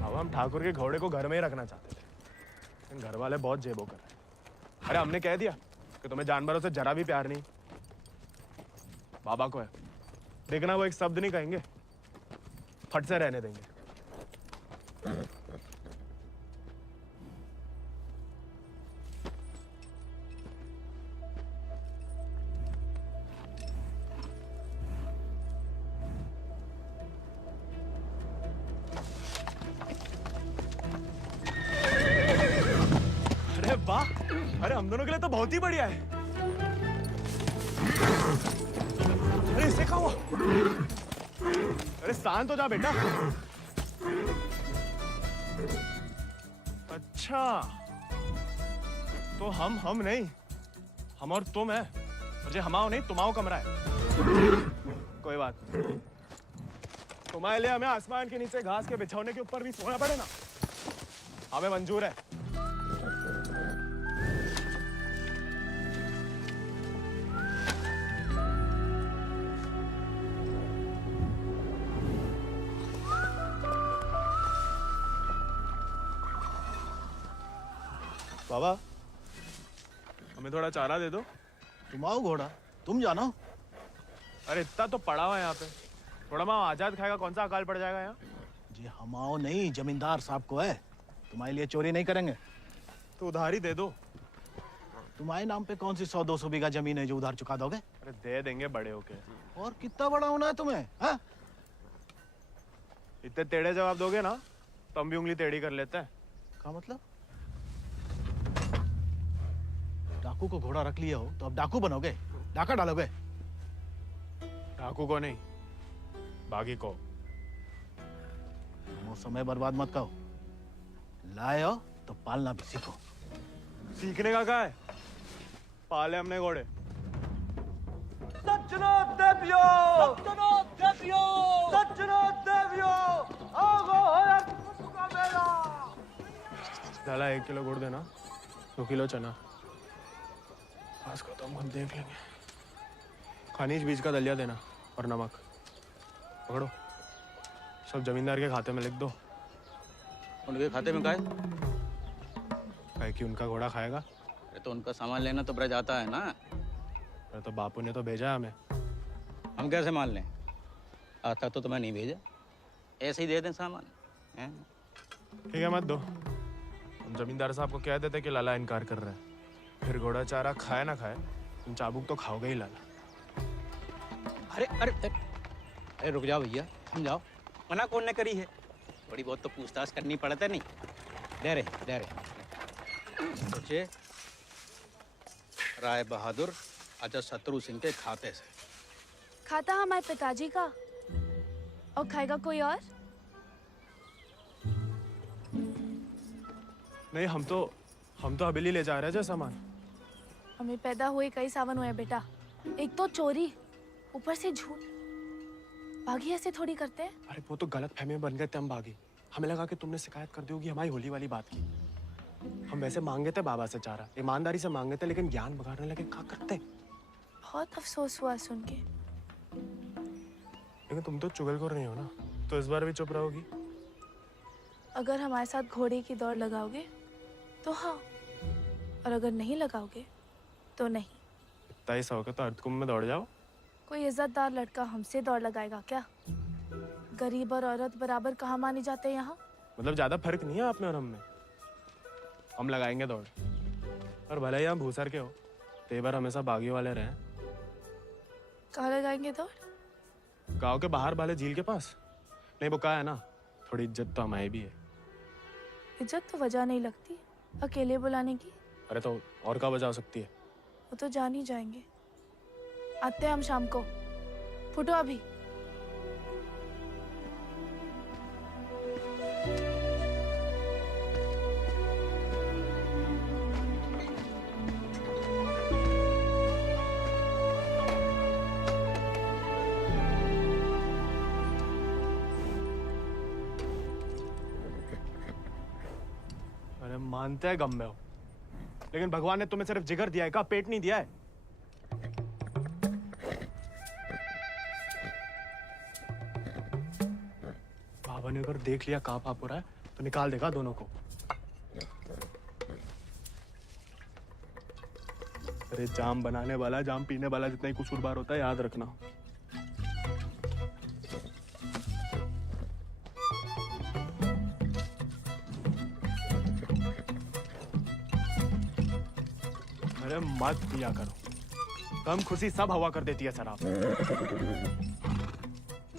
अब हम ठाकुर के घोड़े को घर में ही रखना चाहते थे, लेकिन घर वाले बहुत जेबो कर रहे हैं। अरे हमने कह दिया कि तुम्हें जानवरों से जरा भी प्यार नहीं। बाबा को है। देखना वो एक शब्द नहीं कहेंगे, फट से रहने देंगे। अरे वाह, अरे हम दोनों के लिए तो बहुत ही बढ़िया है। अरे इससे क्या हुआ? अरे शांत हो जा बेटा। अच्छा, तो हम नहीं, हम और तुम है। और जो हमाओ नहीं, तुम्हाओ कमरा है। कोई बात नहीं। तुम्हारे लिए हमें आसमान के नीचे घास के बिछौने के ऊपर भी सोना पड़े ना, हमें मंजूर है। बाबा, हमें थोड़ा चारा दे दो। तुम आओ घोड़ा, तुम जानो। अरे इतना तो पड़ा हुआ है यहाँ पे, थोड़ा माँ आजाद खाएगा, कौन सा अकाल पड़ जाएगा यहाँ? जी हम आओ नहीं, जमींदार साहब को है, तुम्हारे लिए चोरी नहीं करेंगे। तो उधार ही दे दो। तुम्हारे नाम पे कौन सी 100-200 बीघा जमीन है जो उधार चुका दोगे? अरे दे देंगे बड़े होके। और कितना बड़ा होना है तुम्हें? हाँ? इतने टेढ़े जवाब दोगे ना तो हम भी उंगली टेढ़ी कर लेते हैं। क्या मतलब? डाकू को घोड़ा रख लिया हो तो अब डाकू बनोगे, डाका डालोगे? डाकू को नहीं, बागी को। वो समय बर्बाद मत करो, लाए हो तो पालना भी सीखो। सीखने का क्या है, पाले हमने घोड़े। सज्जनों देवियों, सज्जनों देवियों, सज्जनों देवियों, आगो है का मेला। डाला 1 किलो गुड़ देना, 2 किलो चना। आज को तो हम देख लेंगे। खनिज बीज का दलिया देना और नमक। पकड़ो, सब जमींदार के खाते में लिख दो। उनके खाते में का है? कि उनका घोड़ा खाएगा। अरे तो उनका सामान लेना तो ब्रज आता है ना। अरे तो बापू ने तो भेजा है हमें। हम कैसे मान लें? आता तो तुम्हें नहीं भेजा, ऐसे ही दे दें सामान। ठीक है, मत दो। हम जमींदार साहब को कह देते कि लाला इनकार कर रहा है, फिर घोड़ा चारा खाए ना खाए, तुम चाबुक तो खाओगे ही लाला। अरे अरे अरे रुक जाओ भैया, समझाओ। मना कौन ने करी है? थोड़ी बहुत तो पूछताछ करनी पड़ता नहीं। दे रहे सोचे राय बहादुर अजय शत्रु सिंह के खाते से। खाता हमारे पिताजी का, और खाएगा कोई और? नहीं, हम तो हवेली ले जा रहे हैं सामान। हमें पैदा हुए कई सावन हुए बेटा, एक तो चोरी, ऊपर से झूठ। बागी ऐसे थोड़ी करते हैं। अरे वो तो गलत फहमी में बन गए थे हम बागी। हमें लगा कि तुमने शिकायत कर दी होगी हमारी होली वाली बात की। हम वैसे मांगे थे बाबा से चारा, ईमानदारी से मांगे थे, लेकिन ज्ञान बगाड़ने लगे। क्या करते? बहुत अफसोस हुआ सुन के। लेकिन तुम तो चुगलखोर नहीं हो ना, तो इस बार भी चुप रहोगी? अगर हमारे साथ घोड़े की दौड़ लगाओगे तो हाँ, और अगर नहीं लगाओगे तो नहीं। इतना ही शौक है तो अर्धकुंभ में दौड़ जाओ। कोई इज्जतदार लड़का हमसे दौड़ लगाएगा क्या? गरीब और औरत बराबर कहाँ माने जाते हैं यहाँ? मतलब ज्यादा फर्क नहीं है आप में और हम में। हम लगाएंगे दौड़, और भले ही हम भूसर के हो, तेवर हमेशा बागी वाले रहे। कहाँ लगाएंगे दौड़? गांव के बाहर वाले झील के पास। नहीं, वो कहा है ना, थोड़ी इज्जत तो हमारी भी है। इज्जत तो वजह नहीं लगती अकेले बुलाने की। अरे तो और क्या वजह हो सकती है? वो तो जान ही जाएंगे। आते हैं हम शाम को, फुटो अभी। अरे मानते हैं गम में हो, लेकिन भगवान ने तुम्हें सिर्फ जिगर दिया है, का पेट नहीं दिया है। बाबा ने अगर देख लिया कहाँ पाप हो रहा है तो निकाल देगा दोनों को। अरे जाम बनाने वाला जाम पीने वाला जितना ही कसूरवार होता है, याद रखना। अरे मत पिया करो, कम खुशी सब हवा कर देती है शराब।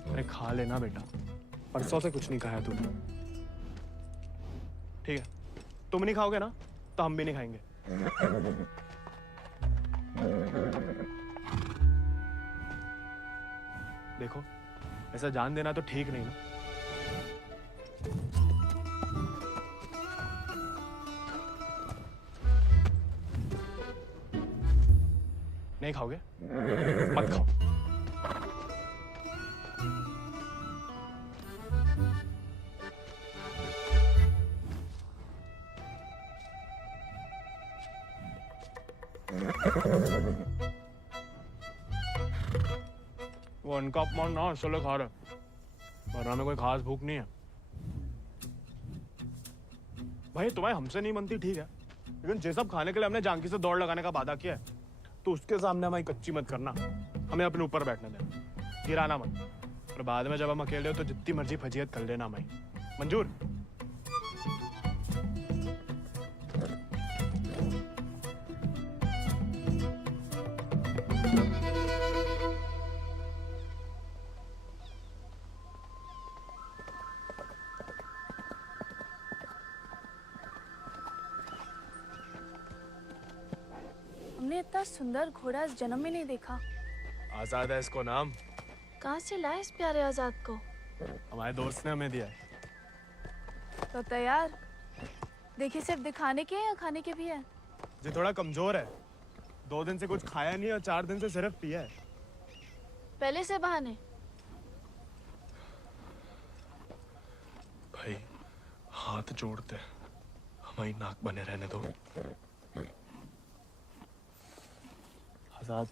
अरे खा लेना बेटा, परसों से कुछ नहीं खाया तूने। ठीक है, तुम नहीं खाओगे ना तो हम भी नहीं खाएंगे। देखो, ऐसा जान देना तो ठीक नहीं ना। नहीं खाओगे? मत खाओ। वो उनका अपमान ना इसलिए खा रहे, वरना में कोई खास भूख नहीं है। भाई तुम्हें हमसे नहीं बनती ठीक है, लेकिन जे सब खाने के लिए हमने जानकी से दौड़ लगाने का वादा किया है, तो उसके सामने हमारी कच्ची मत करना। हमें अपने ऊपर बैठने देना, गिराना मत। और बाद में जब हम अकेले हो तो जितनी मर्जी फजीयत कर लेना हमारी। मंजूर? हमने इतना सुंदर घोड़ा इस जन्म में नहीं देखा। आजाद है इसको नाम। कहाँ से लाए इस प्यारे आजाद को? हमारे दोस्त ने हमें दिया है। तो तैयार? देखिए सिर्फ दिखाने के हैं या खाने के भी हैं? जो थोड़ा कमजोर है, 2 दिन से कुछ खाया नहीं और 4 दिन से सिर्फ पिया है। पहले से बहाने। भाई हाथ जोड़ते, हमारी नाक बने रहने दो। आजाद,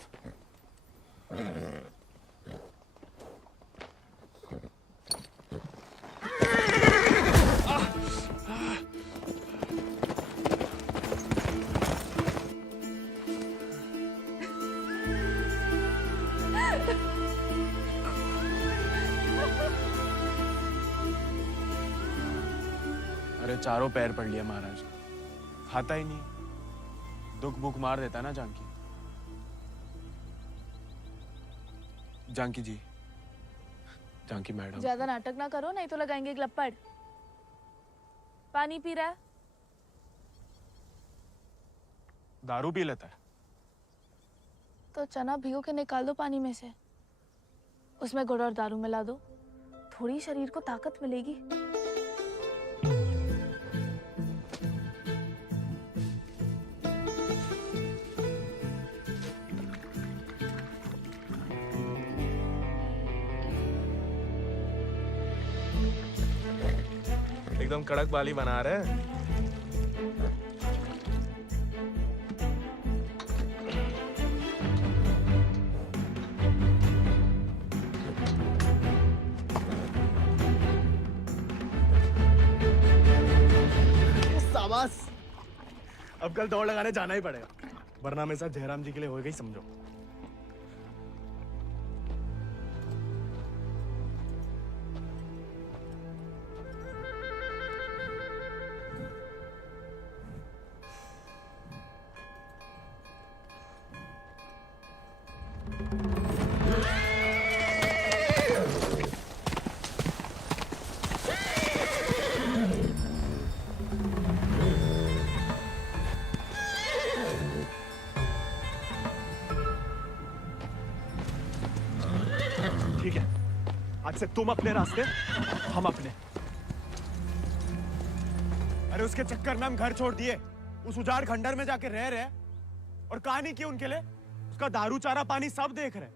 अरे चारों पैर पड़ लिया महाराज, खाता ही नहीं। दुख भूख मार देता ना जानकी। जानकी जी, जानकी मैडम। ज्यादा नाटक ना करो नहीं तो लगाएंगे ग्लप्पड़। पानी पी रहा है? दारू पी लेता है। तो चना भिगो के निकाल दो पानी में से, उसमें गुड़ और दारू मिला दो, थोड़ी शरीर को ताकत मिलेगी। एकदम कड़क वाली बना रहे हैं। शाबाश, अब कल दौड़ लगाने जाना ही पड़ेगा, वरना मेरे साथ जयराम जी के लिए हो गई समझो। ठीक है, आज से तुम अपने रास्ते, हम अपने। अरे उसके चक्कर में हम घर छोड़ दिए, उस उजाड़ खंडर में जाके रह रहे, और कहानी की उनके लिए उसका दारू चारा पानी सब देख रहे,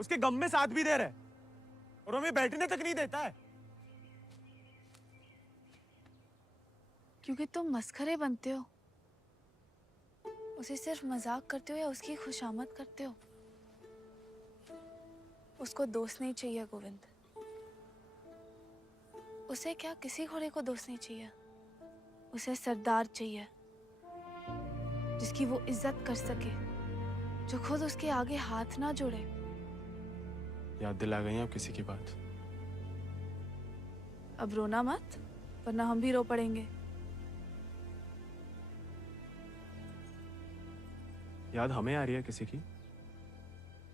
उसके गम में साथ भी दे रहे, और हमें बैठने तक नहीं देता है। क्योंकि तुम मस्खरे बनते हो, उसे सिर्फ मजाक करते हो या उसकी खुशामद करते हो। उसको दोस्त नहीं चाहिए गोविंद, उसे क्या किसी घोड़े को दोस्त नहीं चाहिए, उसे सरदार चाहिए जिसकी वो इज्जत कर सके, जो खुद उसके आगे हाथ ना जोड़े। याद दिला गई आप किसी की बात। अब रोना मत, वरना हम भी रो पड़ेंगे। याद हमें आ रही है किसी की?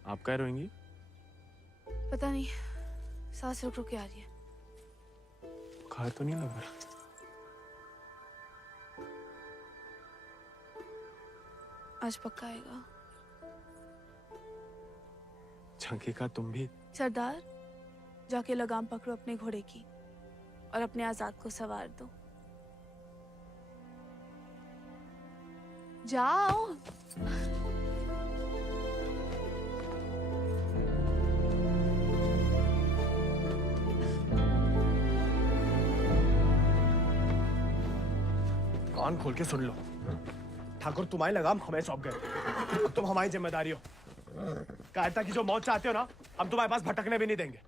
आप क्या रोएंगी? पता नहीं, सांस रुक रुक के आ रही है। बुखार तो नहीं लग रहा? आज पक्का आएगा। झंकी का तुम भी? सरदार, जाके लगाम पकड़ो अपने घोड़े की और अपने आजाद को सवार दो। जाओ। कान खोल के सुन लो, ठाकुर तुम्हारी लगाम हमें सौंप गए। अब तुम हमारी जिम्मेदारी हो। कायरता की जो मौत चाहते हो ना, हम तुम्हारे पास भटकने भी नहीं देंगे।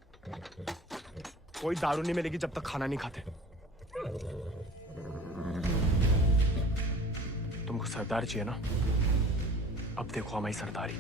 कोई दारू नहीं मिलेगी जब तक खाना नहीं खाते। तुमको सरदार चाहिए ना? अब देखो हमारी सरदारी।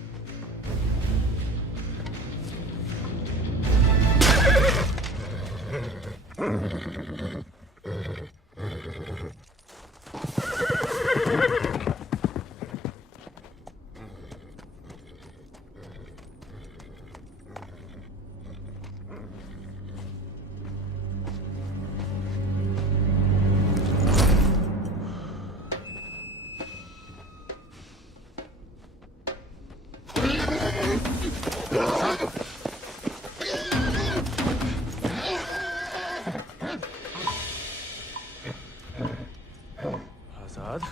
आजाद,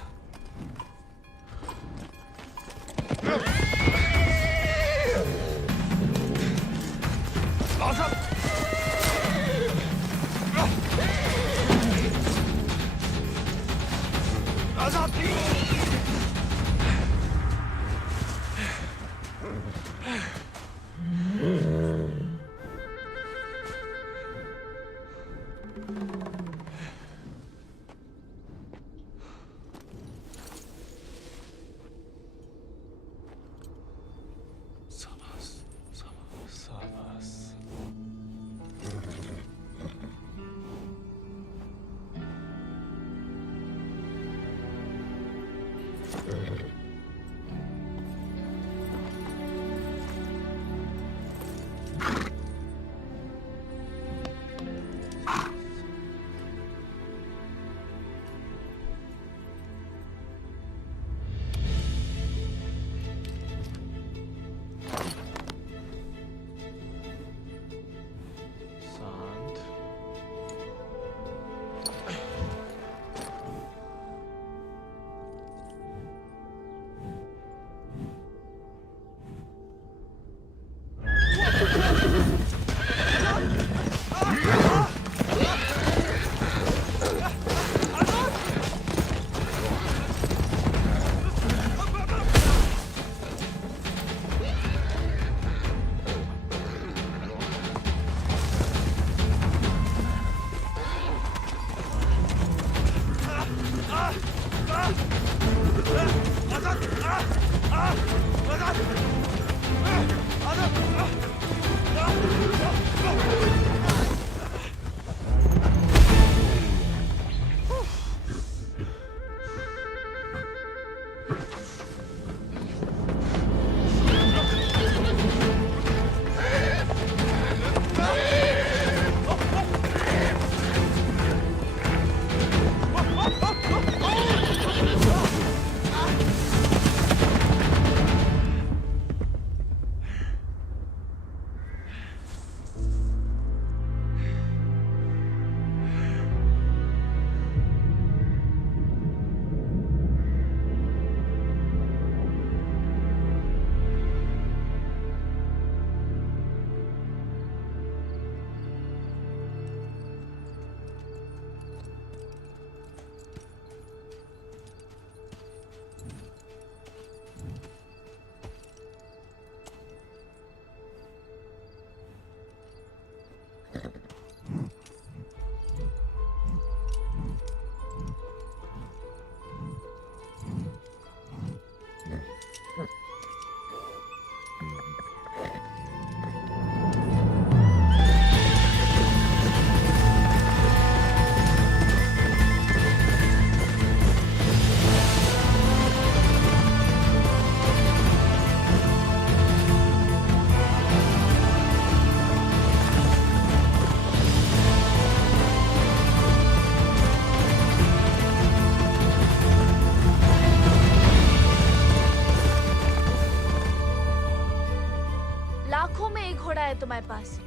लाखों में एक घोड़ा है तुम्हारे पास।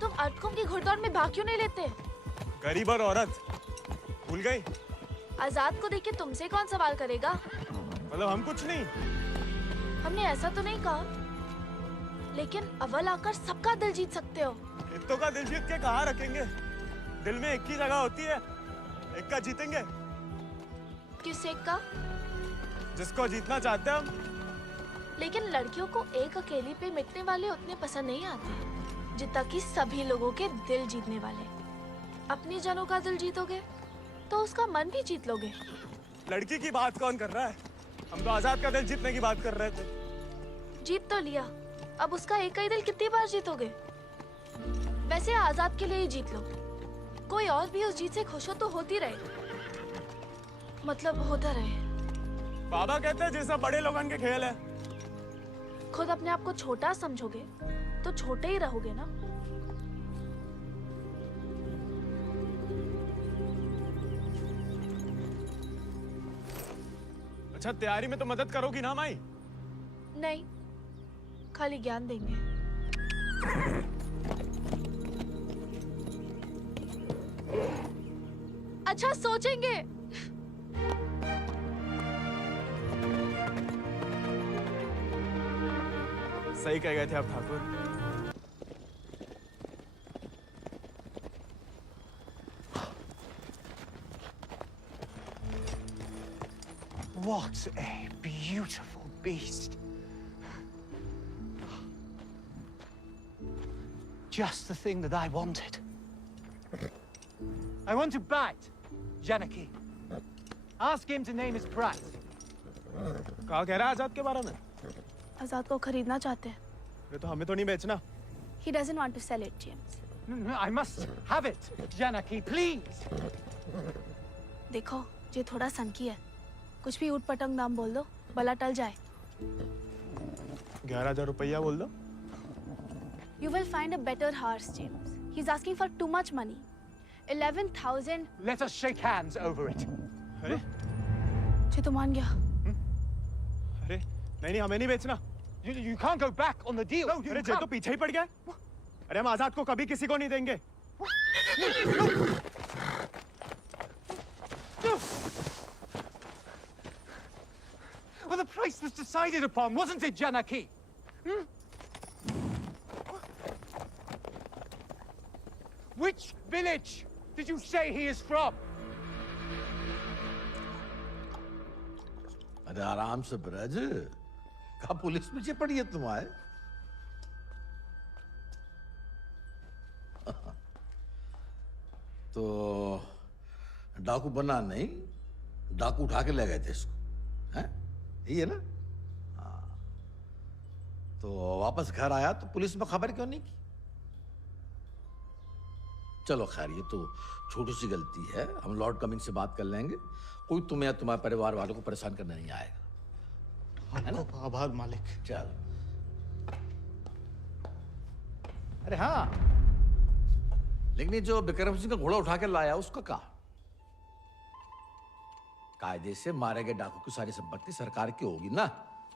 तुम अटकों की घुड़दौड़ में भाग क्यों नहीं लेते? गरीब और औरत भूल गई? आजाद को देख के तुमसे कौन सवाल करेगा? मतलब हम कुछ नहीं। हमने ऐसा तो नहीं कहा, लेकिन अव्वल आकर सबका दिल जीत सकते हो। इत्तों का दिल जीत के कहाँ रखेंगे? दिल में एक ही जगह होती है, एक का जीतेंगे। किस एक का? जिसको जीतना चाहते हैं हम। लेकिन लड़कियों को एक अकेली पे मिटने वाले उतने पसंद नहीं आते जितना कि सभी लोगों के दिल जीतने वाले। अपनी जनों का दिल जीतोगे तो उसका मन भी जीत लोगे। लड़की की बात कौन कर रहा है? हम तो आजाद का दिल जीतने की बात कर रहे थे। जीत तो लिया, अब उसका एक ही दिल कितनी बार जीतोगे? वैसे आजाद के लिए ही जीत लो। कोई और भी उस जीत से खुश हो तो होती रहे, मतलब होता रहे। बाबा कहते हैं जैसा बड़े लोगन के खेल है। खुद अपने आप को छोटा समझोगे तो छोटे ही रहोगे ना। अच्छा, तैयारी में तो मदद करोगी ना माई? नहीं, खाली ज्ञान देंगे। अच्छा, सोचेंगे। सही कह गए थे आप Thakur. What a beautiful beast. Just the thing that I wanted. I want to bite Janaki. Ask him to name his price. कहा कह रहा है आजाद के बारे में? आजाद को खरीदना चाहते हैं। ये तो हमें तो नहीं बेचना। He doesn't want to sell it, James. No, I must have it, Janaki, please. देखो, ये थोड़ा सनकी है। कुछ भी ऊट-पटंग दाम बोल दो, भला टल जाए। 11,000 रुपया बोल दो। You will find a better horse, James. He's asking for too much money. 11,000. Let us shake hands over it. अरे? ये तो मान गया। अरे, नहीं, हमें नहीं बेचना। You can't go back on the deal. No, अरे, जे तो पीछे ही पड़ गया। अरे, हम आजाद को कभी किसी को नहीं देंगे। Well, the price was decided upon, wasn't it, Janaki? Which village did you say he is from? अरे आराम से ब्रज, कहा पुलिस पीछे पड़ी है तुम्हारे? तो डाकू बना नहीं, डाकू उठा के ले गए थे इसको, हैं? यही है ना? हाँ। तो वापस घर आया तो पुलिस में खबर क्यों नहीं की? चलो खैर, ये तो छोटी सी गलती है, हम लॉर्ड कमिंग से बात कर लेंगे। कोई तुम्हें या तुम्हारे परिवार वालों को परेशान करने नहीं आएगा। है ना? आभार मालिक। चल। अरे हाँ, लेकिन ये जो विक्रम सिंह का घोड़ा उठा के लाया उसका कहा? कायदे से मारे गए डाकू की सारी संपत्ति सरकार की होगी ना,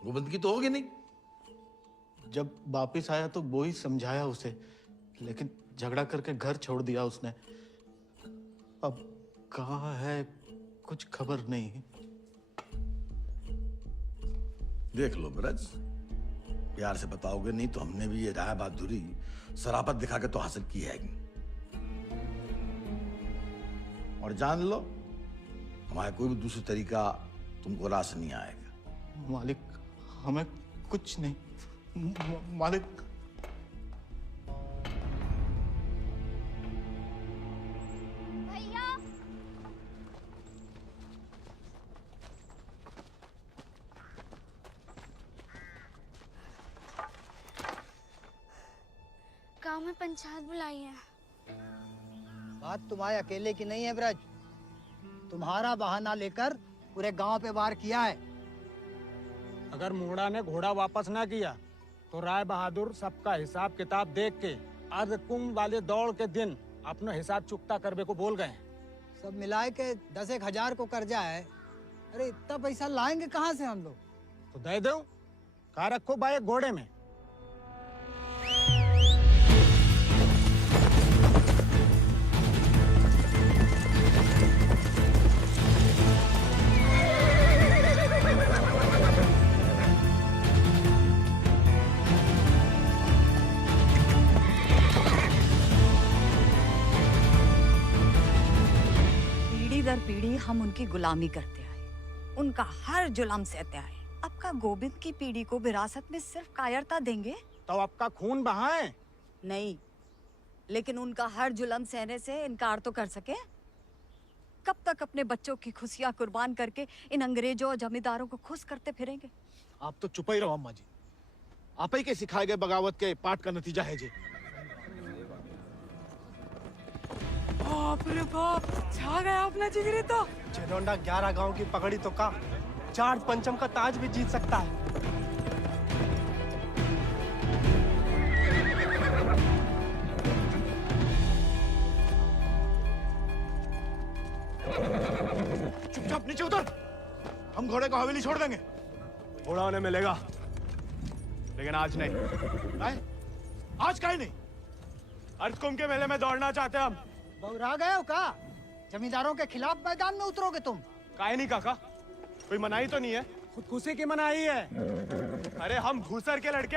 गोविंद की तो होगी नहीं। जब वापिस आया तो वो ही समझाया उसे, लेकिन झगड़ा करके घर छोड़ दिया उसने। अब कहाँ है कुछ खबर नहीं। देख लो ब्रज, प्यार से बताओगे नहीं तो हमने भी ये राय बहादुरी शराफत दिखा के तो हासिल की है। और जान लो, हमारा कोई भी दूसरी तरीका तुमको रास नहीं आएगा। मालिक, हमें कुछ नहीं। मालिक, गांव में पंचायत बुलाई है। बात तुम्हारे अकेले की नहीं है ब्रज, तुम्हारा बहाना लेकर पूरे गांव पे वार किया है। अगर मुंगड़ा ने घोड़ा वापस ना किया तो राय बहादुर सबका हिसाब किताब देख के अर्ध कुंभ वाले दौड़ के दिन अपना हिसाब चुकता करने को बोल गए। सब मिलाए के 10,000 को कर्जा है। अरे इतना पैसा लाएंगे कहाँ से हम लोग? तो दे दो, कहा रखो भाई घोड़े में। हम उनकी गुलामी करते आए, उनका हर जुल्म सहते आए। आपका गोविंद की पीढ़ी को विरासत में सिर्फ कायरता देंगे तो आपका खून बहाए? नहीं, लेकिन उनका हर जुल्म सहने से इनकार तो कर सके। कब तक अपने बच्चों की खुशियां कुर्बान करके इन अंग्रेजों और जमींदारों को खुश करते फिरेंगे? आप तो चुप ही रहो अम्मा जी। आप ही के सिखाए गए बगावत के पाठ का नतीजा है जी। बाप रे बाप, छा गया अपना जिगरी तो। चिरोंडा 11 गांव की पगड़ी तो का 4 पंचम का ताज भी जीत सकता है। चुपचाप नीचे उतर। हम घोड़े को हवेली छोड़ देंगे। घोड़ा उन्हें मिलेगा, लेकिन आज नहीं। आज काहे नहीं? अर्थ कुंभ के मेले में दौड़ना चाहते हैं हम। बौरा गए हो का? जमींदारों के खिलाफ मैदान में उतरोगे तुम? काहे नहीं काका, कोई मनाही तो नहीं है? खुदकुशी की मनाही है। अरे हम घूसर के लड़के,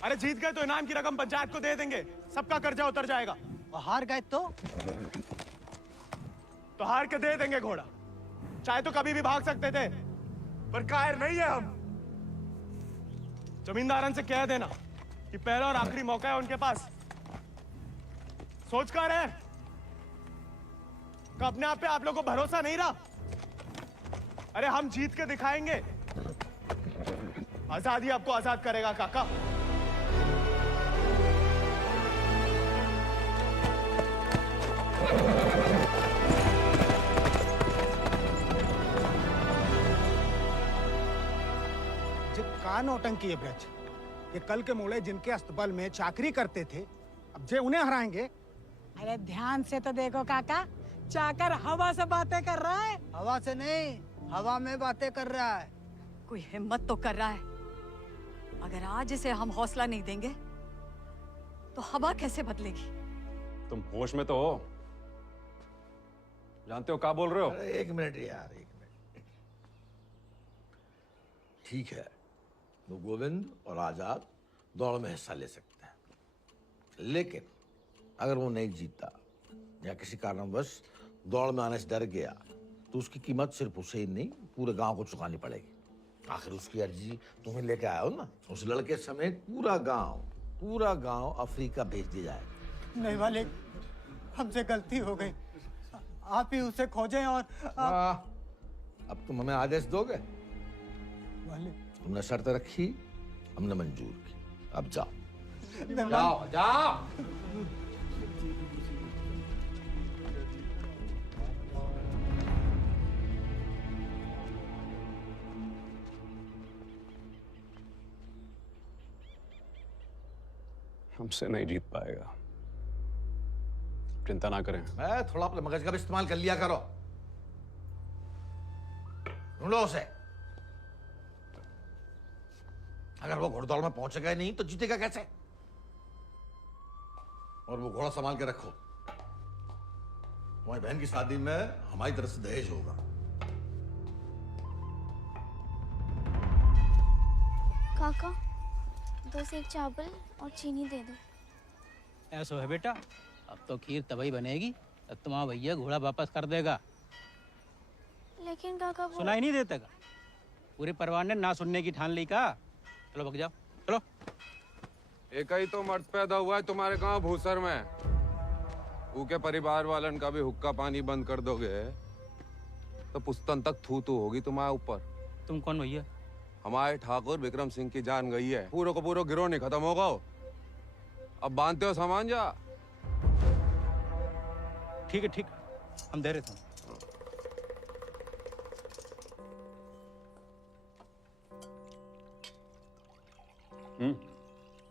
अरे जीत गए तो इनाम की रकम पंचायत को दे देंगे, सबका कर्जा उतर जाएगा। और हार गए तो हार के दे देंगे घोड़ा। चाहे तो कभी भी भाग सकते थे, पर कायर नहीं है हम। जमींदारन से कह देना कि पहला और आखिरी मौका है उनके पास। सोच कर है कि अपने आप पे आप लोगों को भरोसा नहीं रहा। अरे हम जीत के दिखाएंगे, आजादी आपको आजाद करेगा काका। का नौटंकी है ब्रज, ये कल के मोड़े जिनके अस्तबल में चाकरी करते थे, अब जे उन्हें हराएंगे। अरे ध्यान से तो देखो काका, चाकर हवा से बातें कर रहा है। हवा से नहीं, हवा में बातें कर रहा है। कोई हिम्मत तो कर रहा है। अगर आज इसे हम हौसला नहीं देंगे तो हवा कैसे बदलेगी? तुम होश में तो हो? जानते हो क्या बोल रहे हो? अरे एक मिनट यार, एक मिनट। ठीक है, वो गोविंद और आजाद दौड़ में हिस्सा ले सकते हैं, लेकिन अगर वो नहीं जीता या किसी कारणवश दौड़ में आने से डर गया तो उसकी कीमत सिर्फ उसे ही नहीं पूरे गांव को चुकानी पड़ेगी। आखिर उसकी अर्जी तुम्हें लेके आया हो ना। उस लड़के समेत पूरा गांव अफ्रीका भेज दिया जाएगा। नहीं वाले, हमसे गलती हो गई, आप ही उसे खोजें। और अब तुम हमें आदेश दोगे? वाले तुमने शर्त रखी, हमने मंजूर की, अब जाओ। नहीं, जाओ जाओ। हमसे नहीं जीत पाएगा, चिंता ना करें। मैं थोड़ा अपने मगज का भी इस्तेमाल कर लिया करो। ढूंढो उसे। अगर वो घोड़दौड़ में पहुंचेगा ही नहीं तो जीतेगा कैसे? और वो घोड़ा संभाल के रखो, तुम्हारी बहन की शादी में हमारी तरफ से दहेज होगा। काका 2 सेक चावल और चीनी दे दो। ऐसा है बेटा, अब तो खीर तभी बनेगी तब तुम्हारा भैया घोड़ा वापस कर देगा। लेकिन काका वो... सुनाई नहीं देता का? पूरे परिवार ने ना सुनने की ठान ली का। चलो भग जाओ, चलो। एक ही तो मर्द पैदा हुआ है तुम्हारे गांव भूसर में। ऊके परिवार वालन का भी हुक्का पानी बंद कर दोगे तो पुस्तन तक थू थू होगी तुम्हारे ऊपर। तुम कौन भैया? हमारे ठाकुर विक्रम सिंह की जान गई है, पूरा को पूरा गिरोह नहीं खत्म होगा। अब बांधते हो सामान जा। ठीक है, ठीक, हम दे रहे थे।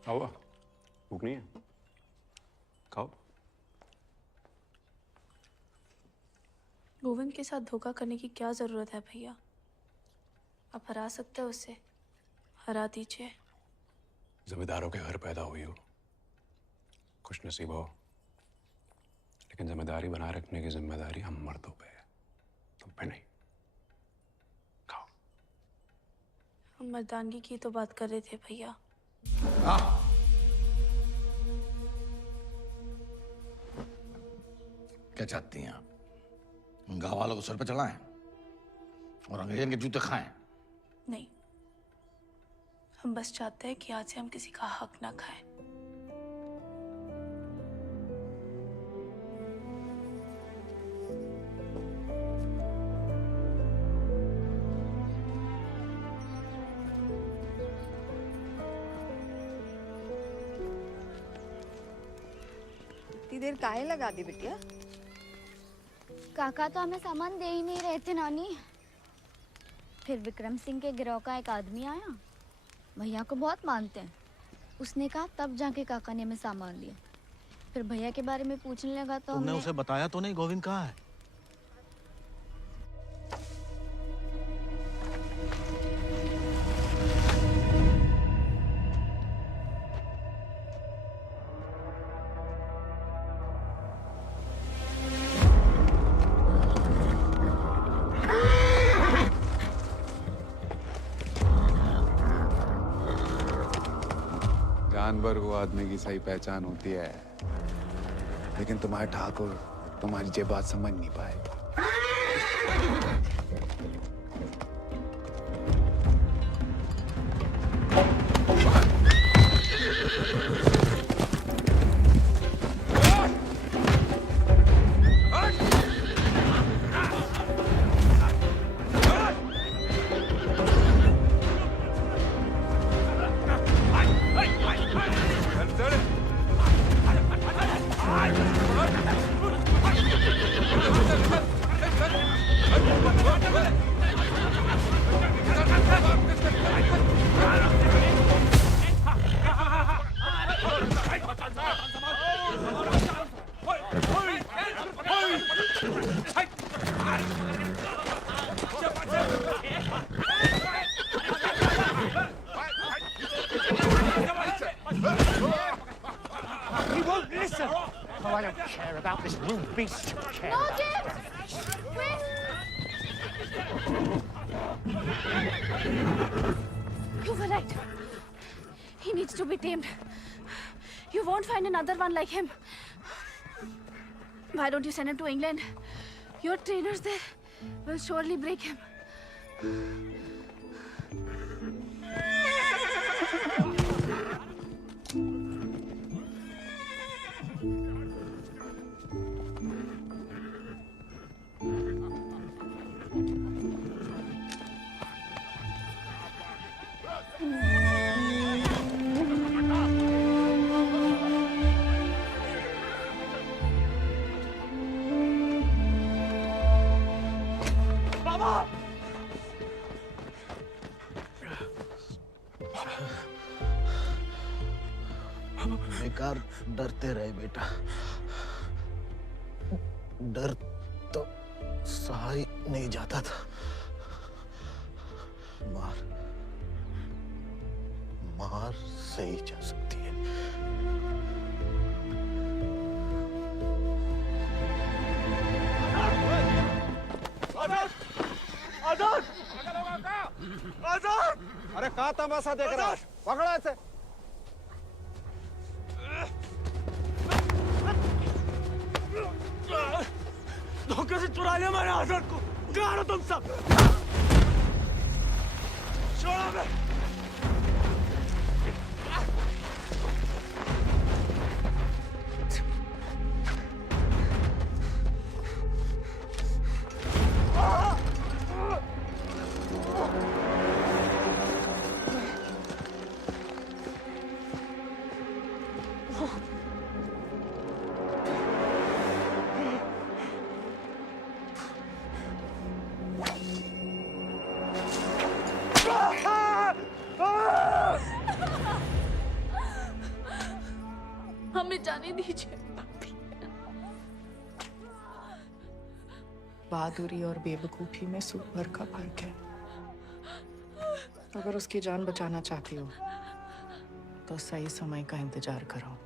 खाओ, भूख नहीं है? खाओ। गोविंद के साथ धोखा करने की क्या जरूरत है भैया? आप हरा सकते हो उसे, हरा दीजिए। जमींदारों के घर पैदा हुई हो, खुश नसीब हो, लेकिन जिम्मेदारी बनाए रखने की जिम्मेदारी हम मर्दों पे है, तुम पे नहीं। खाओ। हम मर्दानगी की तो बात कर रहे थे भैया। क्या चाहती हैं आप? गांव वालों को सर पे चढ़ाएं और अंग्रेजन के जूते खाएं। नहीं, हम बस चाहते हैं कि आज से हम किसी का हक ना खाएं। इतनी देर काहे लगा दी बिटिया? काका तो हमें सामान दे ही नहीं रहे थे नानी। फिर विक्रम सिंह के गिरोह का एक आदमी आया, भैया को बहुत मानते हैं। उसने कहा तब जाके काका ने हमें सामान दिया। फिर भैया के बारे में पूछने लगा तो तुमने हमने उसे बताया तो नहीं गोविंद कहाँ है? जानवर को आदमी की सही पहचान होती है, लेकिन तुम्हारे ठाकुर तुम्हारी ये बात समझ नहीं पाए। He won't listen. Oh, I don't care about this new beast. Care No, about James! Wait! You were right. He needs to be tamed. You won't find another one like him. Why don't you send him to England? Your trainers there will surely break him. बेकार डरते रहे बेटा। डर तो सहा ही नहीं जाता था। मार मार सही जा सकती है। आजाद! आजाद! अरे कहाँ तमाशा देख रहा है? पकड़ो ऐसे। धोखे से चुरा लिया मैंने आजाद को। कहाँ हो तुम सब? छोड़ो बे। हमें जाने दीजिए। बहादुरी और बेवकूफी में सूप भर का फर्क है। अगर उसकी जान बचाना चाहती हो तो सही समय का इंतजार करो।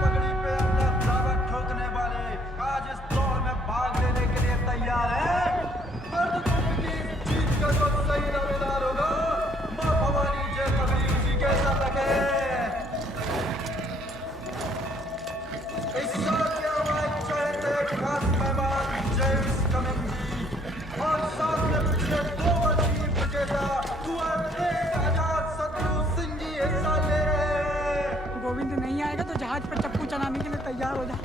पगड़ी पे अपना दावा ठोकने वाले आज इस दौर में भाग लेने के लिए तैयार हैं। मर्द की जीत का जो सही दावेदार होगा, मां भवानी जय पगड़ी उसी के साथ रखे। इस साल के हमारे चहेते खास मेहमान जेम्स कमिंग जी और साथ में पिछले 2 वर्ष की विजेता UFC आजाद शत्रु सिंह जी हिस्सा ले रहे हैं। गोविंद नहीं आएगा तो जहाज पर चप्पू चलाने के लिए तैयार हो जा।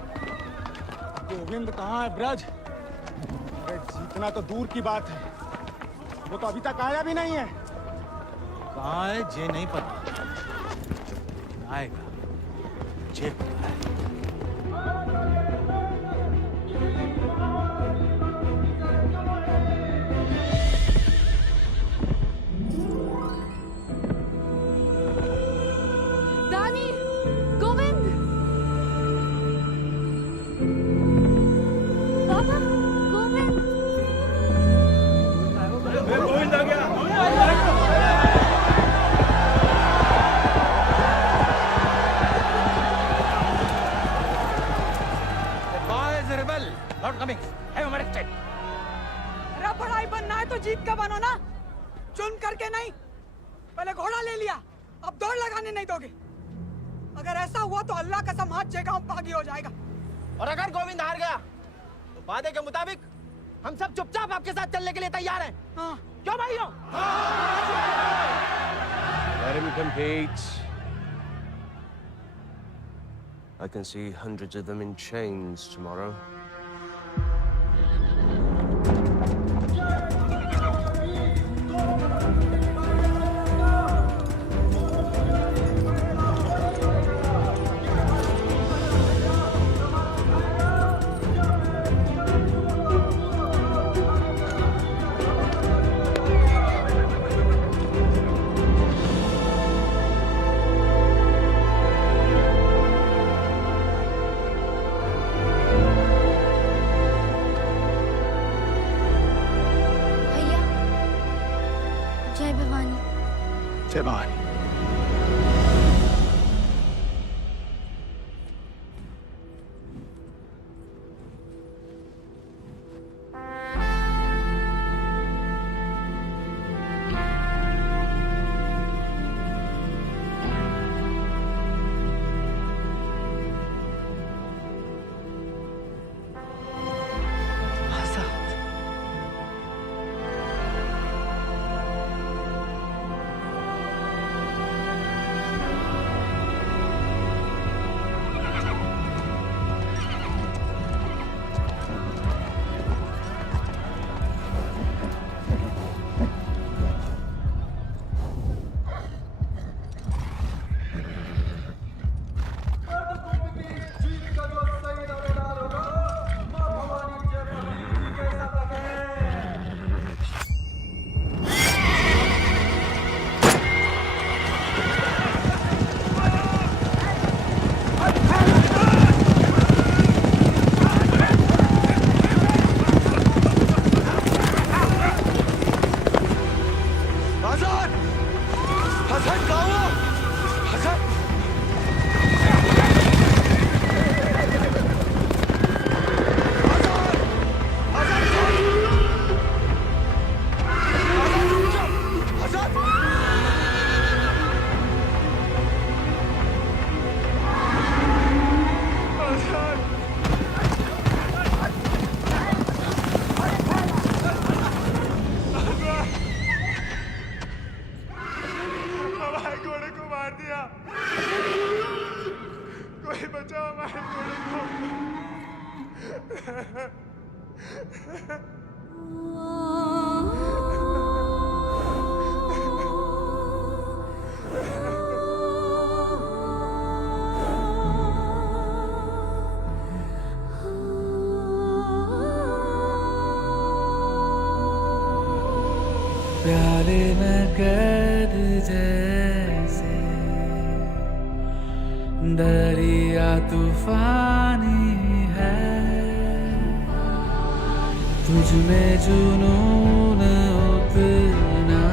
गोविंद कहाँ है ब्रज? अरे जीतना तो दूर की बात है, वो तो अभी तक आया भी नहीं है। कहाँ है ये नहीं पता, आएगा ये पता है। दानी, गोविंद, पापा, गोविंद। गोविंद आ गया। rebel, Lord Cummings, have him arrested. अरे बड़ाई बनना है तो जीत का बनो ना, चुन करके नहीं। पहले घोड़ा ले लिया, अब दौड़ लगाने नहीं दोगे। अगर ऐसा हुआ तो अल्लाह कसम हाथ जगह बागी हो जाएगा। और अगर गोविंद हार गया तो वादे के मुताबिक हम सब चुपचाप आपके साथ चलने के लिए तैयार हैं। हाँ। क्यों भाइयों? Let him compete. I can see hundreds of them in chains tomorrow. जय भवानी। जय भवानी। प्याले में कैद जैसे दरिया तूफानी है, तुझ में जुनून उतना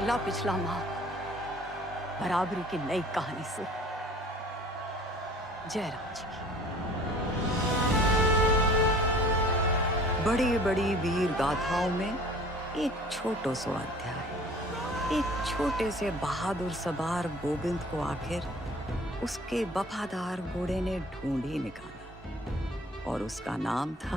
अगला पिछला माह बराबरी की नई कहानी से जयराम जी की। बड़ी बड़ी वीर गाथाओं में एक छोटो सो अध्याय। एक छोटे से बहादुर सवार गोविंद को आखिर उसके वफादार घोड़े ने ढूंढ ही निकाला और उसका नाम था